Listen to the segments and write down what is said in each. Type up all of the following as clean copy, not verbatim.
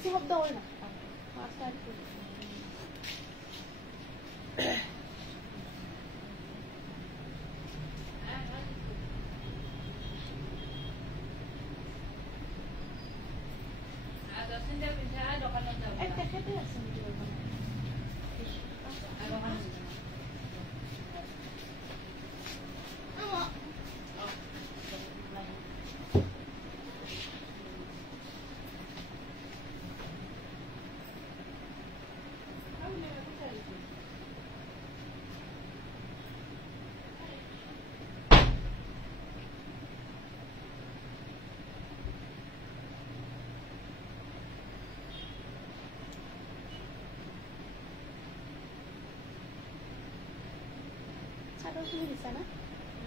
বেছি শব্দ হয় না চাদৰখিনি দিছা না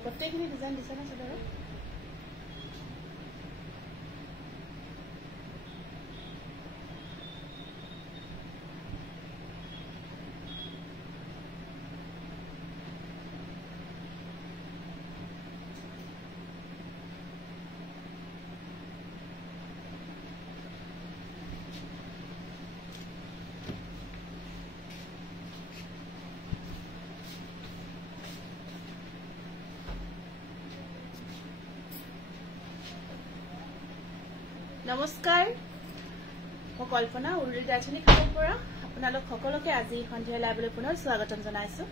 গোটেইখিনি ডিজাইন দিছা না চাদৰৰ নমস্কাৰ মই কল্পনা উৰুলি দাৰ্শনিক খালৰ পৰা আপোনালোক সকলোকে আজি সন্ধিয়া লাইভলৈ পুনৰ স্বাগতম জনাইছো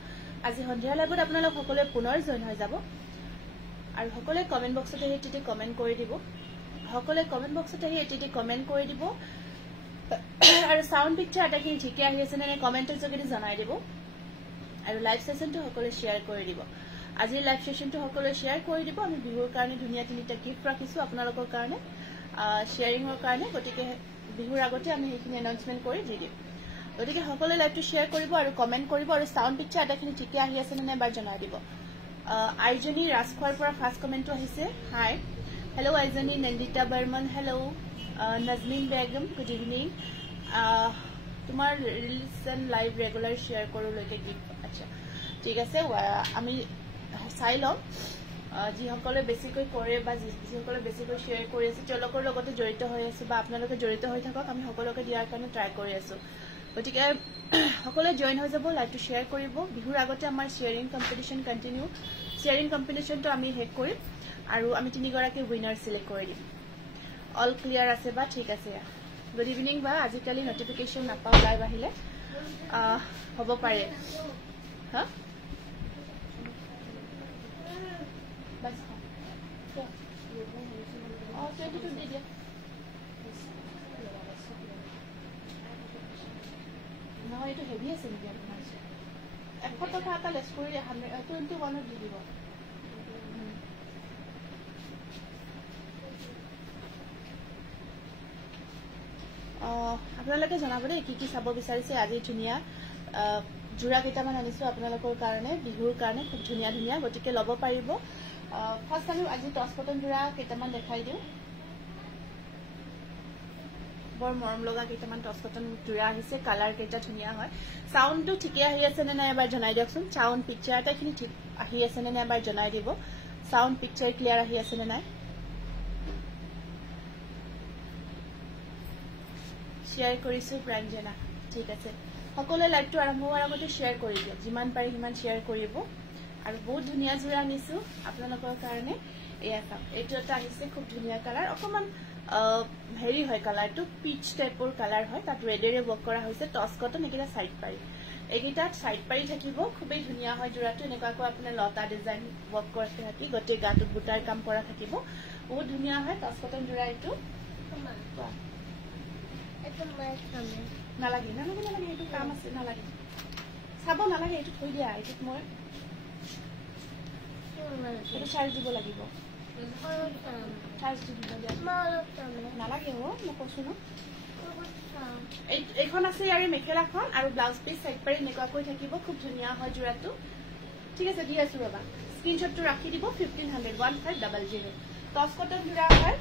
আজি সন্ধিয়া লাইভত আপোনালোক সকলোৱে পুনৰ জইন হৈ যাব আৰু সকলোৱে কমেন্ট বক্সতে এটিটি কমেন্ট কৰি দিব সকলোৱে কমেন্ট বক্সতে এটিটি কমেন্ট কৰি দিব আৰু সাউন্ড পিকচাৰ আটাখিনি ঠিকে আহি আছে নে কমেন্টৰ যোগেদি জনাই দিব আৰু লাইভ সেশনটো সকলোৱে শেয়াৰ কৰি দিব আজি লাইভ সেশনটো সকলোৱে শেয়াৰ কৰি দিব আমি বিহুৰ কাৰণে ধুনীয়া তিনিটা গিফ্ট ৰাখিছো আপোনালোকৰ কাৰণে শেয়াৰিংৰ কাৰণে গতিকে বিহুৰ আগতে আমি এইখিনি এনাউন্সমেন্ট কৰি দি দিম গতিকে সকলোৱে লাইভটো শেয়াৰ কৰিব আৰু কমেন্ট কৰিব আৰু সাউন্ড পিকচাৰ আটাখিনি ঠিকে আহি আছে নে এবাৰ জনাই দিব আইজনী ৰাজখোৱাৰ পৰা ফাৰ্ষ্ট কমেন্টটো আহিছে হাই হেল্ল' আইজনী Nandita Barman hello' Najmin Begum good evening তোমাৰ reels and live regular share কৰোলৈকে গিফ্ট আচ্ছা ঠিক আছে আমি চাই লম যিসকলে বেছিকৈ কৰে বা যিসকলে বেছিকৈ শেয়াৰ কৰি আছে তেওঁলোকৰ লগতে জড়িত হৈ আছে বা আপোনালোকে জড়িত হৈ থাকক আমি সকলোকে দিয়াৰ কাৰণে ট্ৰাই কৰি আছো গতিকে সকলোৱে জইন হৈ যাব লাইভটো শেয়াৰ কৰিব বিহুৰ আগতে আমাৰ শেয়াৰিং কম্পিটিশ্যন কণ্টিনিউ শেয়াৰিং কম্পিটিশ্যনটো আমি শেষ কৰিম আৰু আমি তিনিগৰাকী উইনাৰ সিলেক্ট কৰি দিম অল ক্লিয়াৰ আছে বা ঠিক আছে গুড ইভিনিং বা আজিকালি নটিফিকেশ্যন নাপাওঁ লাইভ আহিলে হ'ব পাৰে হা बस क्या और 22 दे दिया ना ये तो हेवी है सिंह यार एक फोटो का आता लेस कोई 21 दे दियो আপোনালোকে জনাবলে কি কি চাব বিচাৰিছে আজি ধুনিয়া জোৰা কেইটামান আনিছো আপোনালোকৰ কাৰণে বিহুৰ কাৰণে খুব ধুনিয়া ধুনিয়া গতিকে লব পাৰিব ফাৰ্স্ট আমি আজি টস কটন জোৰা কেইটামান দেখাই দিও বৰ মৰম লগা কেইটামান টস কটন জোৰা আহিছে কালাৰ কেইটা ধুনিয়া হয় সাউন্ডটো ঠিকে আহি আছে নে নাই এবাৰ জনাই দিয়কচোন সাউন্ড পিকচাৰ এটাখিনি ঠিক আহি আছে নে নাই এবাৰ জনাই দিব সাউন্ড পিকচাৰ ক্লিয়াৰ আহি আছে নে নাই শেয়াৰ কৰিছো প্ৰাঞ্জনা ঠিক আছে সকলোৱে লাইভটো আৰম্ভ হোৱাৰ আগতে শেয়াৰ কৰি দিয়ক যিমান পাৰি সিমান শেয়াৰ কৰিব আৰু বহুত ধুনিয়া জোৰা আনিছো আপোনালোকৰ কাৰণে এয়া চাওক এইটো এটা আহিছে খুব ধুনিয়া কালাৰ অকমান হেৰি হয় কালাৰটো পিচ টাইপৰ কালাৰ হয় তাত ৰেডেৰে ওয়াৰ্ক কৰা হৈছে টস কটন একিটা সাইড পাৰি একিটাত সাইড পাৰি থাকিব খুবই ধুনিয়া হয় জোৰাটো এনেকুৱাকৈ আপোনাৰ লতা ডিজাইন ওয়াৰ্ক কৰা থাকি গটে গাটো বুটাৰ কাম কৰা থাকিব বহুত ধুনিয়া হয় টস কটন জোৰা এইটো এটা মই খামে নালাগে নালাগে নালাগে এইটো কাম আছে নালাগে চাব নালাগে এইটো থৈ দিয়া এইটো মই এটা চাৰ্জ দিব লাগিব চাৰ্জ দিব দিয়া নালাগে ও মই কৈছো ন এইখন আছে ইয়াৰে মেখেলাখন আৰু ব্লাউজ পিস সাইড পাৰি নেকুৱাকৈ থাকিব খুব ধুনিয়া হয় জোৰাটো ঠিক আছে দি আছো বাবা স্ক্ৰিনশ্বটটো ৰাখি দিব 1500 টস কটন জোৰা হয়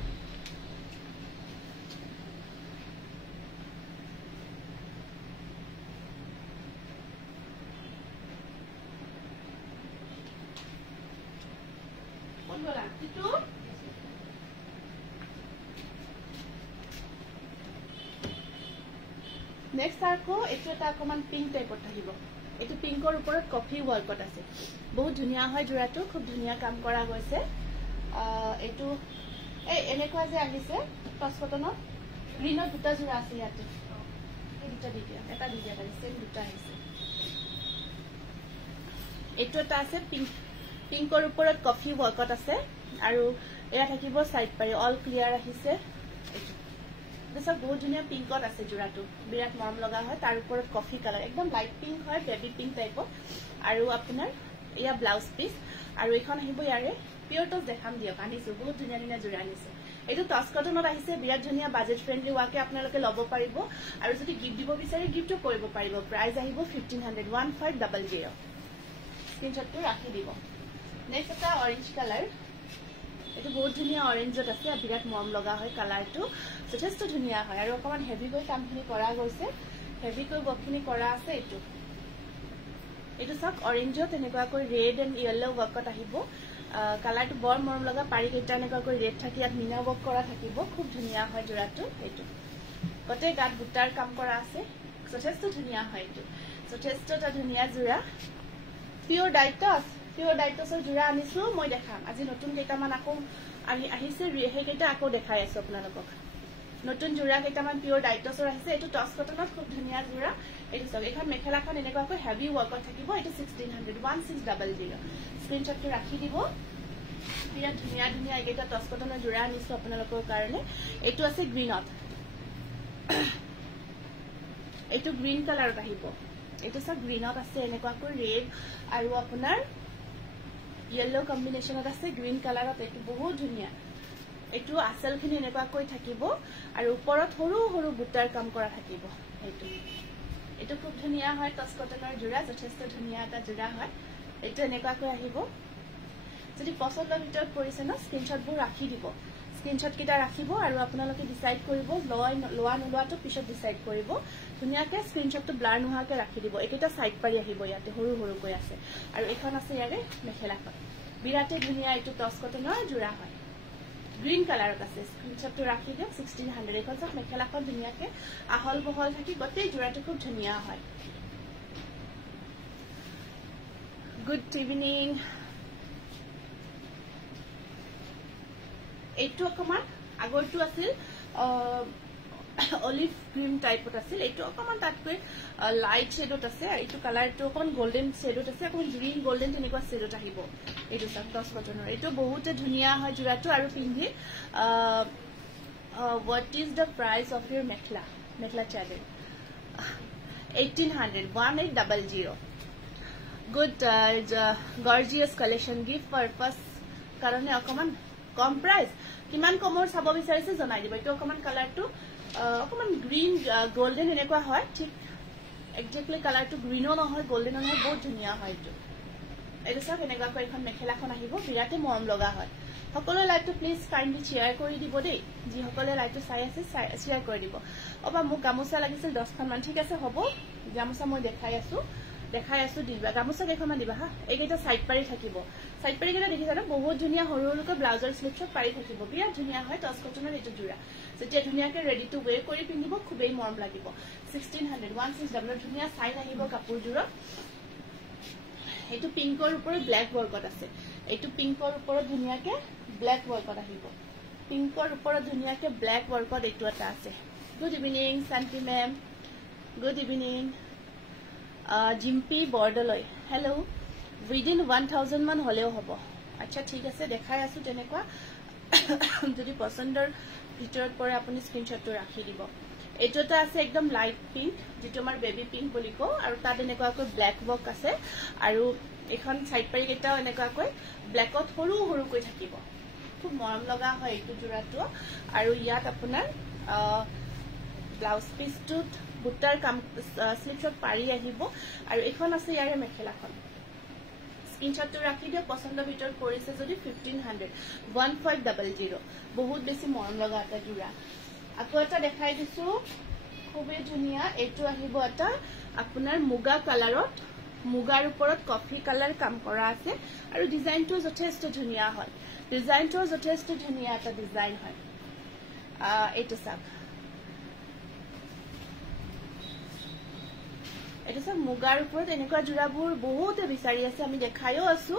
নেক্সট আকৌ এইটো এটা অকমান পিংক টাইপত থাকিব এইটো পিংকৰ ওপৰত কফি ৱৰ্কত আছে বহুত ধুনীয়া হয় জোৰাটো খুব ধুনীয়া কাম কৰা গৈছে এইটো এই এনেকুৱা যে আহিছে টচ কটনৰ গ্ৰীনৰ দুটা জোৰা আছে ইয়াতে এই দুটা দি দিয়া এটা দি দিয়া চেম দুটা আহিছে এইটো এটা আছে পিংকৰ ওপৰত কফি ৱৰ্কত আছে আৰু এয়া থাকিব সাইড পাৰি অল ক্লিয়াৰ আহিছে এইটো সব বহুত ধুনীয়া পিংকত আছে জোৰাটো বিৰাট মৰম লগা হয় তাৰ ওপৰত কফি কালাৰ একদম লাইট পিংক হয় বেবি পিংক টাইপৰ আৰু আপোনাৰ এয়া ব্লাউজ পিস আৰু এখন আহিব ইয়াৰে পিয়ৰ টচ দেখাম দিয়ক আনিছো বহুত ধুনীয়া ধুনীয়া জোৰা আনিছে এইটো টচ কটনত আহিছে বিৰাট ধুনীয়া বাজেট ফ্ৰেণ্ডলি ওয়াকে আপোনালোকে ল'ব পাৰিব আৰু যদি গিফট দিব বিচাৰে গিফটো কৰিব পাৰিব প্ৰাইস আহিব 1500 1500 স্ক্ৰিনশ্বটটো ৰাখি দিব নেক্সট এটা অৰেঞ্জ কালাৰ এইটো বহুত ধুনীয়া অৰেঞ্জত আছে বিৰাট মৰম লগা হয় কালাৰটো যথেষ্ট ধুনীয়া হয় আৰু অকমান হেভিকৈ কামখিনি কৰা গৈছে হেভিকৈ বকখিনি কৰা আছে এইটো সব অৰেঞ্জত এনেকুৱাকৈ ৰেড এণ্ড য়েলো ৱৰ্কত আহিব কালাৰটো বৰ মৰম লগা পাৰি কেইটা এনেকুৱাকৈ ৰেড থাকি ইয়াত মিনা ৱৰ্ক কৰা থাকিব খুব ধুনীয়া হয় জোৰাটো এইটো গোটেই গাত বুটাৰ কাম কৰা আছে যথেষ্ট ধুনীয়া হয় এইটো যথেষ্ট এটা ধুনীয়া জোৰা পিয়ৰ ডাইটছৰ জোৰা আনিছো মই দেখাম আজি নতুন কেইটামান আকৌ আহিছে সেইকেইটা আকৌ দেখাই আছো আপোনালোকক নতুন জোৰা কেইটামান পিয়ৰ ডাইটছৰ আহিছে এইটো টচ কটনত খুব ধুনীয়া জোৰা এইটো চাওক এখন মেখেলাখন এনেকুৱাকৈ হেভি ৱৰ্কত থাকিব এইটো 1600 1600 স্ক্ৰিনশ্বটটো ৰাখি দিব বিৰাট ধুনীয়া ধুনীয়া এইকেইটা টচ কটনৰ জোৰা আনিছো আপোনালোকৰ কাৰণে এইটো আছে গ্ৰীনত এইটো গ্ৰীণ কালাৰত আহিব এইটো সব গ্ৰীনত আছে এনেকুৱাকৈ ৰেড আৰু আপোনাৰ য়েলো কম্বিনেশনত আছে গ্ৰীণ কালাৰত এইটো বহুত ধুনীয়া এইটো আসলখিনি এনেকুৱাকৈ থাকিব আৰু ওপৰত সৰু সৰু বুটাৰ কাম কৰা থাকিব এইটো খুব ধুনীয়া হয় টচ কটনৰ জোৰা যথেষ্ট ধুনীয়া এটা জোৰা হয় এইটো এনেকুৱাকৈ আহিব যদি পছন্দৰ ভিতৰত পৰিছে ন স্ক্ৰিনশ্বটবোৰ ৰাখি দিব স্ক্ৰিনশ্বট কেইটা ৰাখিব আৰু আপোনালোকে ডিসাইড কৰিব লোৱা নোলোৱাটো পিছত ডিসাইড কৰিব ধুনীয়াকৈ স্ক্ৰিনশ্বটটো ব্লাৰ নোহোৱাকৈ ৰাখি দিব এইকেইটা সাইড পাৰি আহিব ইয়াতে সৰু সৰুকৈ আছে আৰু এখন আছে ইয়াৰে মেখেলাখন বিৰাটে ধুনীয়া এইটো টচ কটনৰ জোৰা হয় গ্ৰীণ কালাৰত আছে স্ক্ৰিনশ্বটটো ৰাখি দিয়ক 1600 এখন সব মেখেলাখন ধুনীয়াকৈ আহল বহল থাকি গোটেই জোৰাটো খুব ধুনীয়া হয় গুড ইভিনিং এইটো অকমান আগৰটো আছিল অলিভ ক্ৰীম টাইপত আছিল এইটো অকমান তাতকৈ লাইট শেডত আছে এইটো কালাৰটো অকন গোল্ডেন শেডত আছে অকন গ্ৰীণ গোল্ডেন তেনেকুৱা শেডত আহিব এইটো সব টচ কটনৰ এইটো বহুতে ধুনীয়া হয় জোৰাটো আৰু পিন্ধি what is the price of your mekhla chador 1800 good gorgeous collection gift purpose karone অকমান কম প্রাইস কিমান কমৰ চাব বিচাৰিছে জনাই দিব এইটো অকমান কালাৰটো অকমান গ্ৰীণ গোল্ডেন এনেকুৱা হয় ঠিক এক্স্যাক্টলি কালাৰটো গ্ৰীণো নহয় গোল্ডেনো নহয় বহুত ধুনীয়া হয় এইটো সব এনেকুৱাকৈ এখন মেখেলাখন আহিব বিৰাটে মৰম লগা হয় সকলো লাইভটো প্লিজ কাইন্ডলি শেয়াৰ কৰি দিব দেই যি সকলে লাইভটো চাই আছে শেয়াৰ কৰি দিব অবা মোক গামোচা লাগিছিল 10খন মান ঠিক আছে হ'ব গামোচা মই দেখাই আছো দিবা গামোচা কেইখনমান দিবা হা এইকেইটা সাইড পাৰি থাকিব সাইড পাৰি কেইটা দেখিছানে বহুত ধুনীয়া সৰু সৰুকৈ ব্লাউজৰ স্লিপছত পাৰি থাকিব বিৰাট ধুনীয়া হয় টচ কটনৰ এইটো জোৰা যেতিয়া ধুনীয়াকৈ ৰেডি টু ওয়ে কৰি পিন্ধিব খুবেই মৰম লাগিব 1600 1600 ধুনীয়া সাইজ আহিব কাপোৰজোৰত এইটো পিংকৰ ওপৰত ব্ল্যাক ৱৰ্কত আছে এইটো পিংকৰ ওপৰত ধুনীয়াকৈ ব্ল্যাক ৱৰ্কত আহিব পিংকৰ ওপৰত ধুনীয়াকৈ ব্ল্যাক ৱৰ্কত এইটো এটা আছে good evening Shanti ma'am good evening জিম্পি বৰ্ডলৈ হেল্ল' উইদিন 1000 মান হলেও হ'ব আচ্ছা ঠিক আছে দেখাই আছো তেনেকুৱা যদি পছন্দৰ ভিতৰত পৰে আপুনি স্ক্ৰিনশ্বটটো ৰাখি দিব এইটো এটা আছে একদম লাইট পিংক যেটো আমাৰ বেবি পিংক বুলি কও আৰু তাত এনেকুৱাকৈ ব্ল্যাক ৱৰ্ক আছে আৰু এখন সাইড পাৰি কেইটাও এনেকুৱাকৈ ব্ল্যাকত সৰু সৰুকৈ থাকিব খুব মৰম লগা হয় এইটো জোৰাটো আৰু ইয়াত আপোনাৰ ব্লাউজ পিসটোত বুটাৰ কাম স্লিপছত পাৰি আহিব আৰু এখন আছে ইয়াৰে মেখেলাখন স্ক্ৰিনশ্বটটো ৰাখি দিয়ক পছন্দৰ ভিতৰত পৰিছে যদি 1500 1500 বহুত বেছি মৰম লগা এটা জোৰা আকৌ এটা দেখাই দিছো খুবেই ধুনীয়া এইটো আহিব এটা আপোনাৰ মুগা কালাৰত মুগাৰ ওপৰত কফি কালাৰ কাম কৰা আছে আৰু ডিজাইনটো যথেষ্ট ধুনীয়া হয় ডিজাইনটো যথেষ্ট ধুনীয়া এটা ডিজাইন হয় এইটো চাওক এটা সব মুগাৰ ওপৰত এনেকুৱা জোৰাবোৰ বহুতে বিচাৰি আছে আমি দেখাইও আছো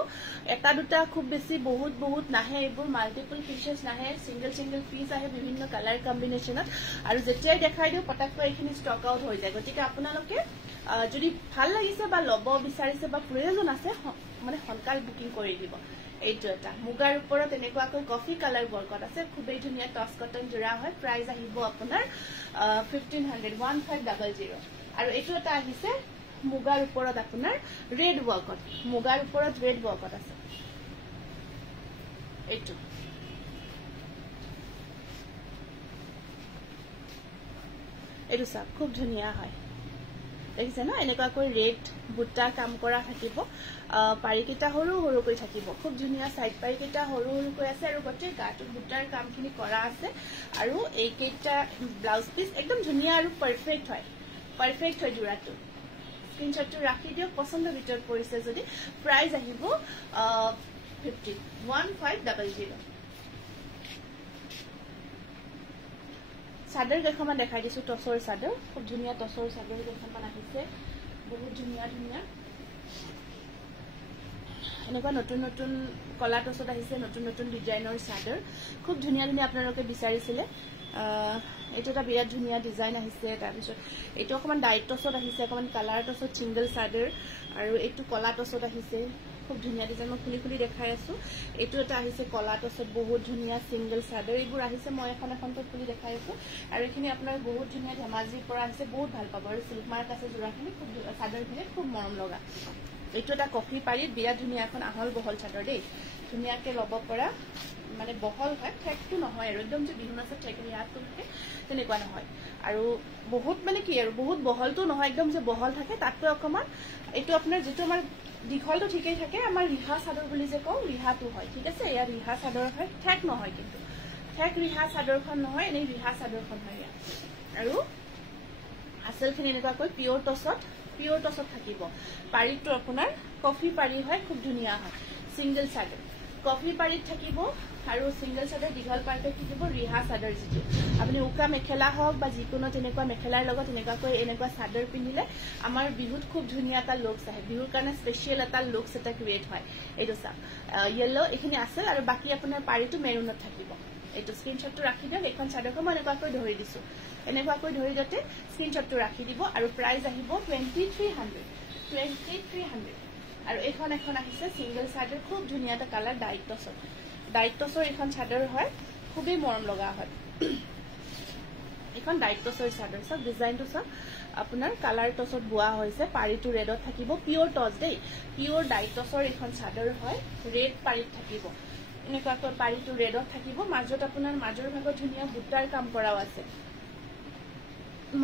এটা দুটা খুব বেছি বহুত নাহে এইবোৰ মাল্টিপল পিচেছ নাহে সিঙ্গল পিস আহে বিভিন্ন কালাৰ কম্বিনেশনত আৰু যেতিয়াই দেখাই দিও পটাককৈ এইখিনি ষ্টক আউট হৈ যায় গতিকে আপোনালোকে যদি ভাল লাগিছে বা লব বিচাৰিছে বা প্ৰয়োজন আছে মানে হনকাল বুকিং কৰি দিব এইটো এটা মুগাৰ ওপৰত এনেকুৱাকৈ কফি কালাৰ বৰ্কত আছে খুবেই ধুনীয়া টছ কটন জোৰা হয় প্ৰাইস আহিব আপোনাৰ 1500 আৰু এইটো এটা আহিছে মুগাৰ ওপৰত আপোনাৰ ৰেড বৰ্কত মুগাৰ ওপৰত ৰেড বৰ্কত আছে এইটো এইটো সব খুব ধুনীয়া হয় দেখিছে না এনেকুৱাকৈ ৰেড বুটা কাম কৰা থাকিব পাৰিকিটা সৰু থাকিব খুব ধুনীয়া সাইড পাৰিকিটা সৰু আছে আৰু গোটেই গাটো বুটাৰ কামখিনি কৰা আছে আৰু এইকেইটা ব্লাউজ পিস একদম ধুনীয়া আৰু পাৰফেক্ট হয় জোৰাটো স্ক্ৰিনশ্বটটো ৰাখি দিও পছন্দ ভিতৰত পৰিছে যদি প্ৰাইস আহিব 1500 চাদৰ কেইখনমান দেখাই দিছো টছৰ চাদৰ খুব ধুনীয়া টছৰ চাদৰ কেইখনমান আহিছে বহুত ধুনীয়া এনেকুৱা নতুন কলা টছত আহিছে নতুন ডিজাইনৰ চাদৰ খুব ধুনীয়া আপোনালোকে বিচাৰিছিলে এইটো এটা বিৰাট ধুনীয়া ডিজাইন আহিছে তাৰ পিছত এইটো অকমান ডাইট টছত আহিছে অকমান কালাৰ টছত সিঙ্গল চাদৰ আৰু এইটো কলা টছত আহিছে খুব ধুনীয়া ডিজাইন মই খুলি দেখাই আছো এইটো এটা আহিছে কলা টছত বহুত ধুনীয়া সিঙ্গল চাদৰ এইবোৰ আহিছে মই এখন খুলি দেখাই আছো আৰু এখিনি আপোনাৰ বহুত ধুনীয়া ধেমাজিৰ পৰা আহিছে বহুত ভাল পাব আৰু সিল্ক মাৰ্ক আছে জোৰাখিনি খুব চাদৰখিনি খুব মৰম লগা এইটো এটা কফি পাৰিত বিৰাট ধুনীয়া এখন আহল বহল চাদৰ দেই ধুনীয়াকে লব পৰা মানে বহল হয় ঠেকটো নহয় আৰু একদম যে বিহুন আছে ঠেক ৰিহাটো থাকে তেনেকুৱা নহয় আৰু বহুত মানে কি আৰু বহুত বহলটো নহয় একদম যে বহল থাকে তাতকৈ অকমান এইটো আপোনাৰ যেটো আমাৰ দীঘলটো ঠিকই থাকে আমাৰ ৰিহা চাদৰ বুলি যে কওঁ ৰিহাটো হয় ঠিক আছে ইয়াৰ ৰিহা চাদৰ হয় ঠেক নহয় কিন্তু ঠেক ৰিহা চাদৰখন নহয় এনে ৰিহা চাদৰখন হয় আৰু আসলখিনি এনেকুৱাকৈ পিওৰ টছত থাকিব পাৰিটো আপোনাৰ কফি পাৰি হয় খুব ধুনীয়া হয় সিঙ্গল চাদৰ কফি পাৰিত থাকিব আৰু সিঙ্গল চাদৰ দীঘল পাৰিত থাকিব ৰিহা চাদৰ যিটো আপুনি উকা মেখেলা হওক বা যিকোনো তেনেকুৱা মেখেলাৰ লগত এনেকুৱাকৈ এনেকুৱা চাদৰ পিন্ধিলে আমাৰ বিহুত খুব ধুনীয়া এটা লুকস আহে বিহুৰ কাৰণে স্পেশাল এটা লুকস এটা ক্ৰিয়েট হয় এইটো সব ইয়েলো এখিনি আছে আৰু বাকি আপোনাৰ পাৰিটো মেৰুনত থাকিব এইটো স্ক্ৰিনশ্বটটো ৰাখি দিও এখন চাদৰখন মই এনেকুৱাকৈ ধৰি দিছো এনেকুৱাকৈ ধৰি দিতে স্ক্ৰিনশ্বটটো ৰাখি দিব আৰু প্ৰাইস আহিব 2300 আৰু এখন আহিছে সিঙ্গল চাদৰ খুব ধুনীয়া এটা কালাৰ ডাইট টছৰ এখন চাদৰ হয় খুবই মৰম লগা হয় এখন ডাইট টছৰ চাদৰ সব ডিজাইনটো সব আপোনাৰ কালাৰ টছত বোৱা হৈছে পাৰিটো ৰেডত থাকিব পিওৰ টছ দেই পিওৰ ডাইট টছৰ এখন চাদৰ হয় ৰেড পাৰিত থাকিব এনেকুৱাকৈ পাৰিটো ৰেডত থাকিব মাজত আপোনাৰ মাজৰ ভাগত ধুনীয়া বুটাৰ কাম কৰাও আছে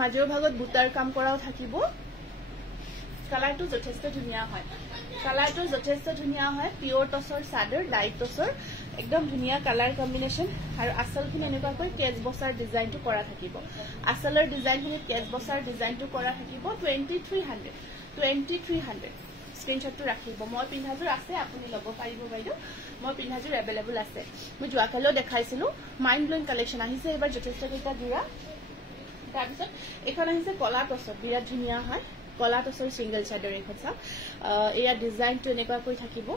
মাজৰ ভাগত বুটাৰ কাম কৰাও থাকিব কালাৰটো যথেষ্ট ধুনীয়া হয় পিওৰ টছৰ চাদৰ ডাইট টছৰ একদম ধুনীয়া কালাৰ কম্বিনেশন আৰু আসলখিনি এনেকুৱাকৈ কেজ বসাৰ ডিজাইনটো কৰা থাকিব আসলৰ ডিজাইনখিনি কেজ বসাৰ ডিজাইনটো কৰা থাকিব 2300 স্ক্ৰিনশ্বটটো ৰাখিব মই পিন্ধাজোৰ আছে আপুনি লব পাৰিব বাইদেউ মই পিন্ধাজোৰ এভেইলেবল আছে মই যোৱাকালিও দেখাইছিলো মাইন্ড ব্লোইং কালেকশন আহিছে এবাৰ যথেষ্ট কেইটা জোৰা তাৰপিছত এখন আহিছে কলা টছত বিৰাট ধুনীয়া হয় কলা টছৰ সিঙ্গল চাদৰ এখন চাওক এয়া ডিজাইনটো এনেকুৱাকৈ থাকিব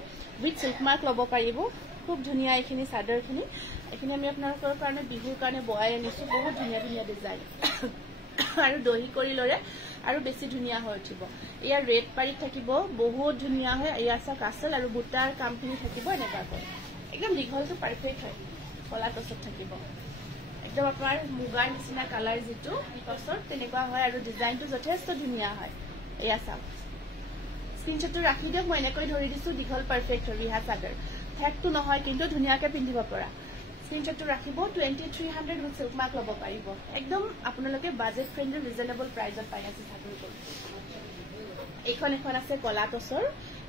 উইথ সিল্ক মাৰ্ক লব পাৰিব খুব ধুনীয়া এইখিনি চাদৰখিনি এইখিনি আমি আপোনালোকৰ কাৰণে বিহুৰ কাৰণে বয়াই আনিছো বহুত ধুনীয়া ডিজাইন আৰু দহি কৰি লৰে আৰু বেছি ধুনীয়া হৈ উঠিব এয়া ৰেড পাৰিত থাকিব বহুত ধুনীয়া হয় এয়া চাওক আসল আৰু বুটাৰ কামখিনি থাকিব এনেকুৱাকৈ একদম দীঘলটো পাৰফেক্ট হয় কলা টছত থাকিব একদম আপোনাৰ মুগাৰ নিচিনা কালাৰ যিটো টছৰ তেনেকুৱা হয় আৰু ডিজাইনটো যথেষ্ট ধুনীয়া হয় এয়া চাওক স্ক্ৰিনশ্বটটো ৰাখি দিয়ক মই এনেকৈ ধৰি দিছো দীঘল পাৰফেক্ট ৰিহা চাদৰ ঠেকটো নহয় কিন্তু ধুনীয়াকৈ পিন্ধিব পৰা স্ক্ৰিনশ্বটটো ৰাখিব 2300 উইথ সিল্ক মাৰ্ক লব পাৰিব একদম আপোনালোকে বাজেট ফ্ৰেণ্ডলি ৰিজনেবল প্ৰাইজত পাই আছে চাদৰটো এখন আছে কলা টছৰ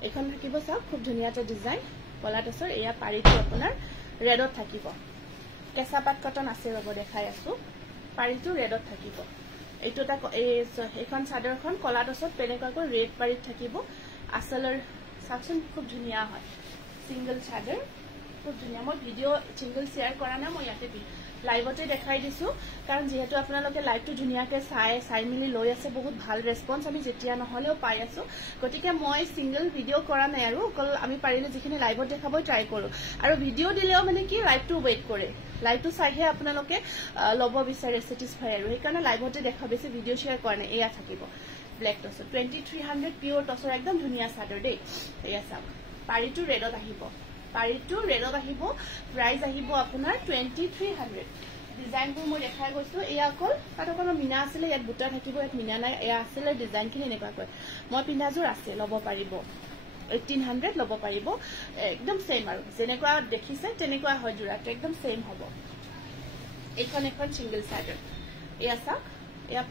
এখন থাকিব চাওক খুব ধুনীয়া এটা ডিজাইন কলা টছৰ এয়া পাৰিটো আপোনাৰ ৰেডত থাকিব কেঁচা পাট কটন আছে ৰব দেখাই আছো পাৰিটো ৰেডত থাকিব এইটো এটা এখন চাদৰখন কলা টছত পেনেকাকৈ ৰেড পাৰিত থাকিব আসলৰ সাকচন খুব ধুনীয়া হয় সিঙ্গল চাদৰ খুব ধুনীয়া মই ভিডিও সিঙ্গল শেয়াৰ কৰা না মই ইয়াতে লাইভতে দেখাই দিছো কাৰণ যেহেতু আপোনালোকে লাইভটো ধুনিয়াকে চাই মিলি লৈ আছে বহুত ভাল ৰেসপন্স আমি যেতিয়া নহলেও পাই আছো গতিকে মই সিঙ্গল ভিডিও কৰা নাই আৰু অকল আমি পাৰিলে যিখিনি লাইভত দেখাব ট্ৰাই কৰো আৰু ভিডিও দিলেও মানে কি লাইভটো ওয়েট কৰে লাইভটো চাইহে আপোনালোকে লব বিচাৰে স্যাটিসফাই আৰু সেইকাৰণে লাইভতে দেখা বেছি ভিডিও শেয়াৰ কৰা নাই এয়া থাকিব ব্ল্যাক টসৰ 2300 পিওৰ টসৰ একদম ধুনিয়া সাদৰ দেই এয়া চাওক পাৰিটো ৰেডত আহিব পাৰিটো ৰেডত আহিব প্ৰাইস আহিব আপোনাৰ 2300 ডিজাইনবোৰ মই দেখাই গৈছো এয়া অকল তাত কোনো মিনা আছিল ইয়াত বুটা থাকিব ইয়াত মিনা নাই এয়া আছিল ডিজাইনখিনি এনেকুৱা কয় মই পিন্ধাজোৰ আছে লব পাৰিব 1800 লব পাৰিব একদম সেম আৰু যেনেকুৱা দেখিছে তেনেকুৱা হয় জোৰাটো একদম সেম হ'ব এখন সিঙ্গল সাইডৰ এয়া চাওক এয়া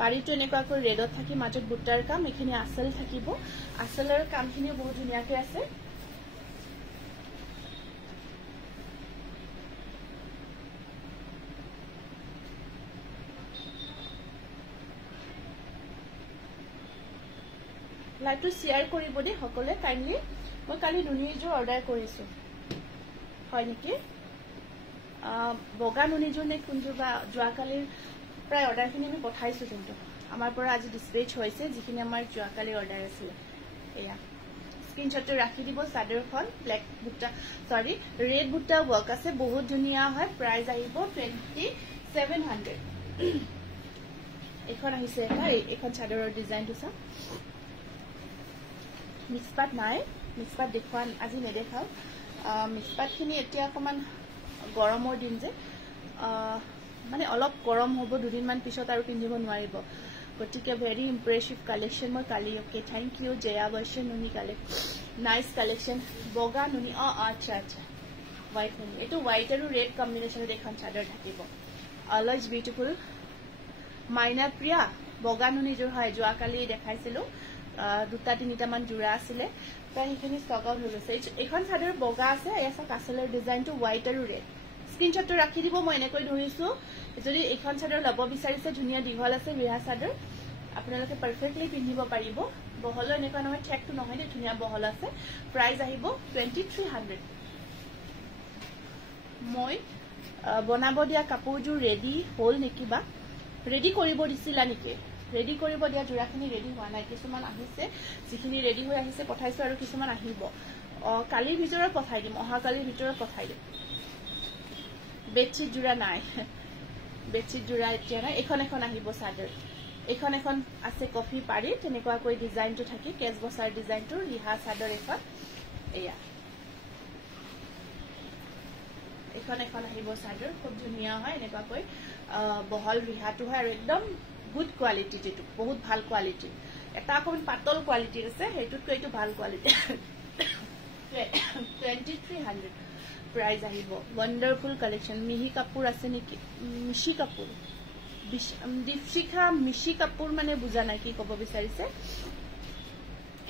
পাৰিটো এনেকুৱা কৰি ৰেডত থাকি মাজত বুটাৰ কাম এখিনি আসল থাকিব আসলৰ কামখিনি বহুত ধুনিয়াকে আছে লাইভটো শেয়াৰ কৰিব দে সকলে কাইন্ডলি মই কালি নুনিজোৰ অৰ্ডাৰ কৰিছো হয় নেকি বগা নুনিজোৰ নে কোনজোৰ বা যোৱাকালিৰ প্ৰায় অৰ্ডাৰখিনি আমি পঠাইছো কিন্তু আমাৰ পৰা আজি ডিসপ্যাচ হৈছে যিখিনি আমাৰ যোৱাকালি অৰ্ডাৰ আছিল এয়া স্ক্ৰিনশ্বটটো ৰাখি দিব চাদৰখন ব্ল্যাক বুটা সৰি ৰেড বুটা ওয়াৰ্ক আছে বহুত ধুনিয়া হয় প্ৰাইস আহিব 2700 এখন আহিছে এখন চাদৰৰ ডিজাইনটো চাওক মিক্সপাত নাই মিক্সপাত দেখুৱান আজি নেদেখাও মিক্সপাতখিনি এতিয়া অকমান গৰমৰ দিন যে মানে অলপ গৰম হ'ব দুদিন মান পিছত আৰু পিন্ধিব নোৱাৰিব গতিকে ভেৰি ইম্প্ৰেছিভ কালেকশন মই কালি okay thank you Jaya Baishya নুনি নাইস কালেকশন বগা নুনি আচ্ছা আচ্ছা হোৱাইট নুনি এটো হোৱাইট আৰু ৰেড কম্বিনেশনত এখন চাদৰ থাকিব অলৱেজ বিউটিফুল মাইনা প্ৰিয়া বগা নুনি যোৰ হয় যোৱাকালি দেখাইছিলো দুটা তিনিটা মান জোৰা আছিল তাই সেইখিনি ষ্টক আউট হৈ গৈছে এখন চাদৰ বগা আছে এয়া কাছলৰ ডিজাইনটো হোৱাইট আৰু ৰেড স্ক্ৰিনশ্বটটো ৰাখি দিব মই এনেকৈ ধৰিছো যদি এখন চাদৰ লব বিচাৰিছে ধুনিয়া দীঘল আছে বিয়া চাদৰ আপোনালোকে পাৰফেক্টলি পিন্ধিব পাৰিব বহল এনেকুৱা নহয় ঠেকটো নহয় নে ধুনিয়া বহল আছে প্ৰাইস আহিব 2300 মই বনাব দিয়া কাপোৰজোৰ ৰেডি হল নেকি বা ৰেডি কৰিব দিছিলা নেকি ৰেডি কৰিব দিয়া জোৰাখিনি ৰেডি হোৱা নাই কিছুমান আহিছে যিখিনি ৰেডি হৈ আহিছে পঠাইছো আৰু কিছুমান আহিব কালিৰ ভিতৰত পঠাই দিম অহা কালিৰ ভিতৰত পঠাই দিম বেডশিট জোৰা নাই বেডশিট জোৰা এতিয়া নাই এখন আহিব চাদৰ এখন আছে কফি পাৰি তেনেকুৱা কৈ ডিজাইনটো থাকি কেজ বসাৰ ডিজাইনটো ৰিহা চাদৰ এখন এয়া এখন আহিব চাদৰ খুব ধুনিয়া হয় এনেকুৱা কৈ বহল ৰিহাটো হয় আৰু একদম গুড কোৱালিটি যেটো বহুত ভাল কোৱালিটি এটা অকমান পাতল কোৱালিটি আছে হেতুতকৈ এটো ভাল কোৱালিটি 2300 প্ৰাইস আহিব ওয়ান্ডাৰফুল কালেকশন মিহি কাপোৰ আছে নেকি মিশি কাপোৰ দীপশিখা মিশি কাপোৰ মানে বুজা নাই কি কব বিচাৰিছে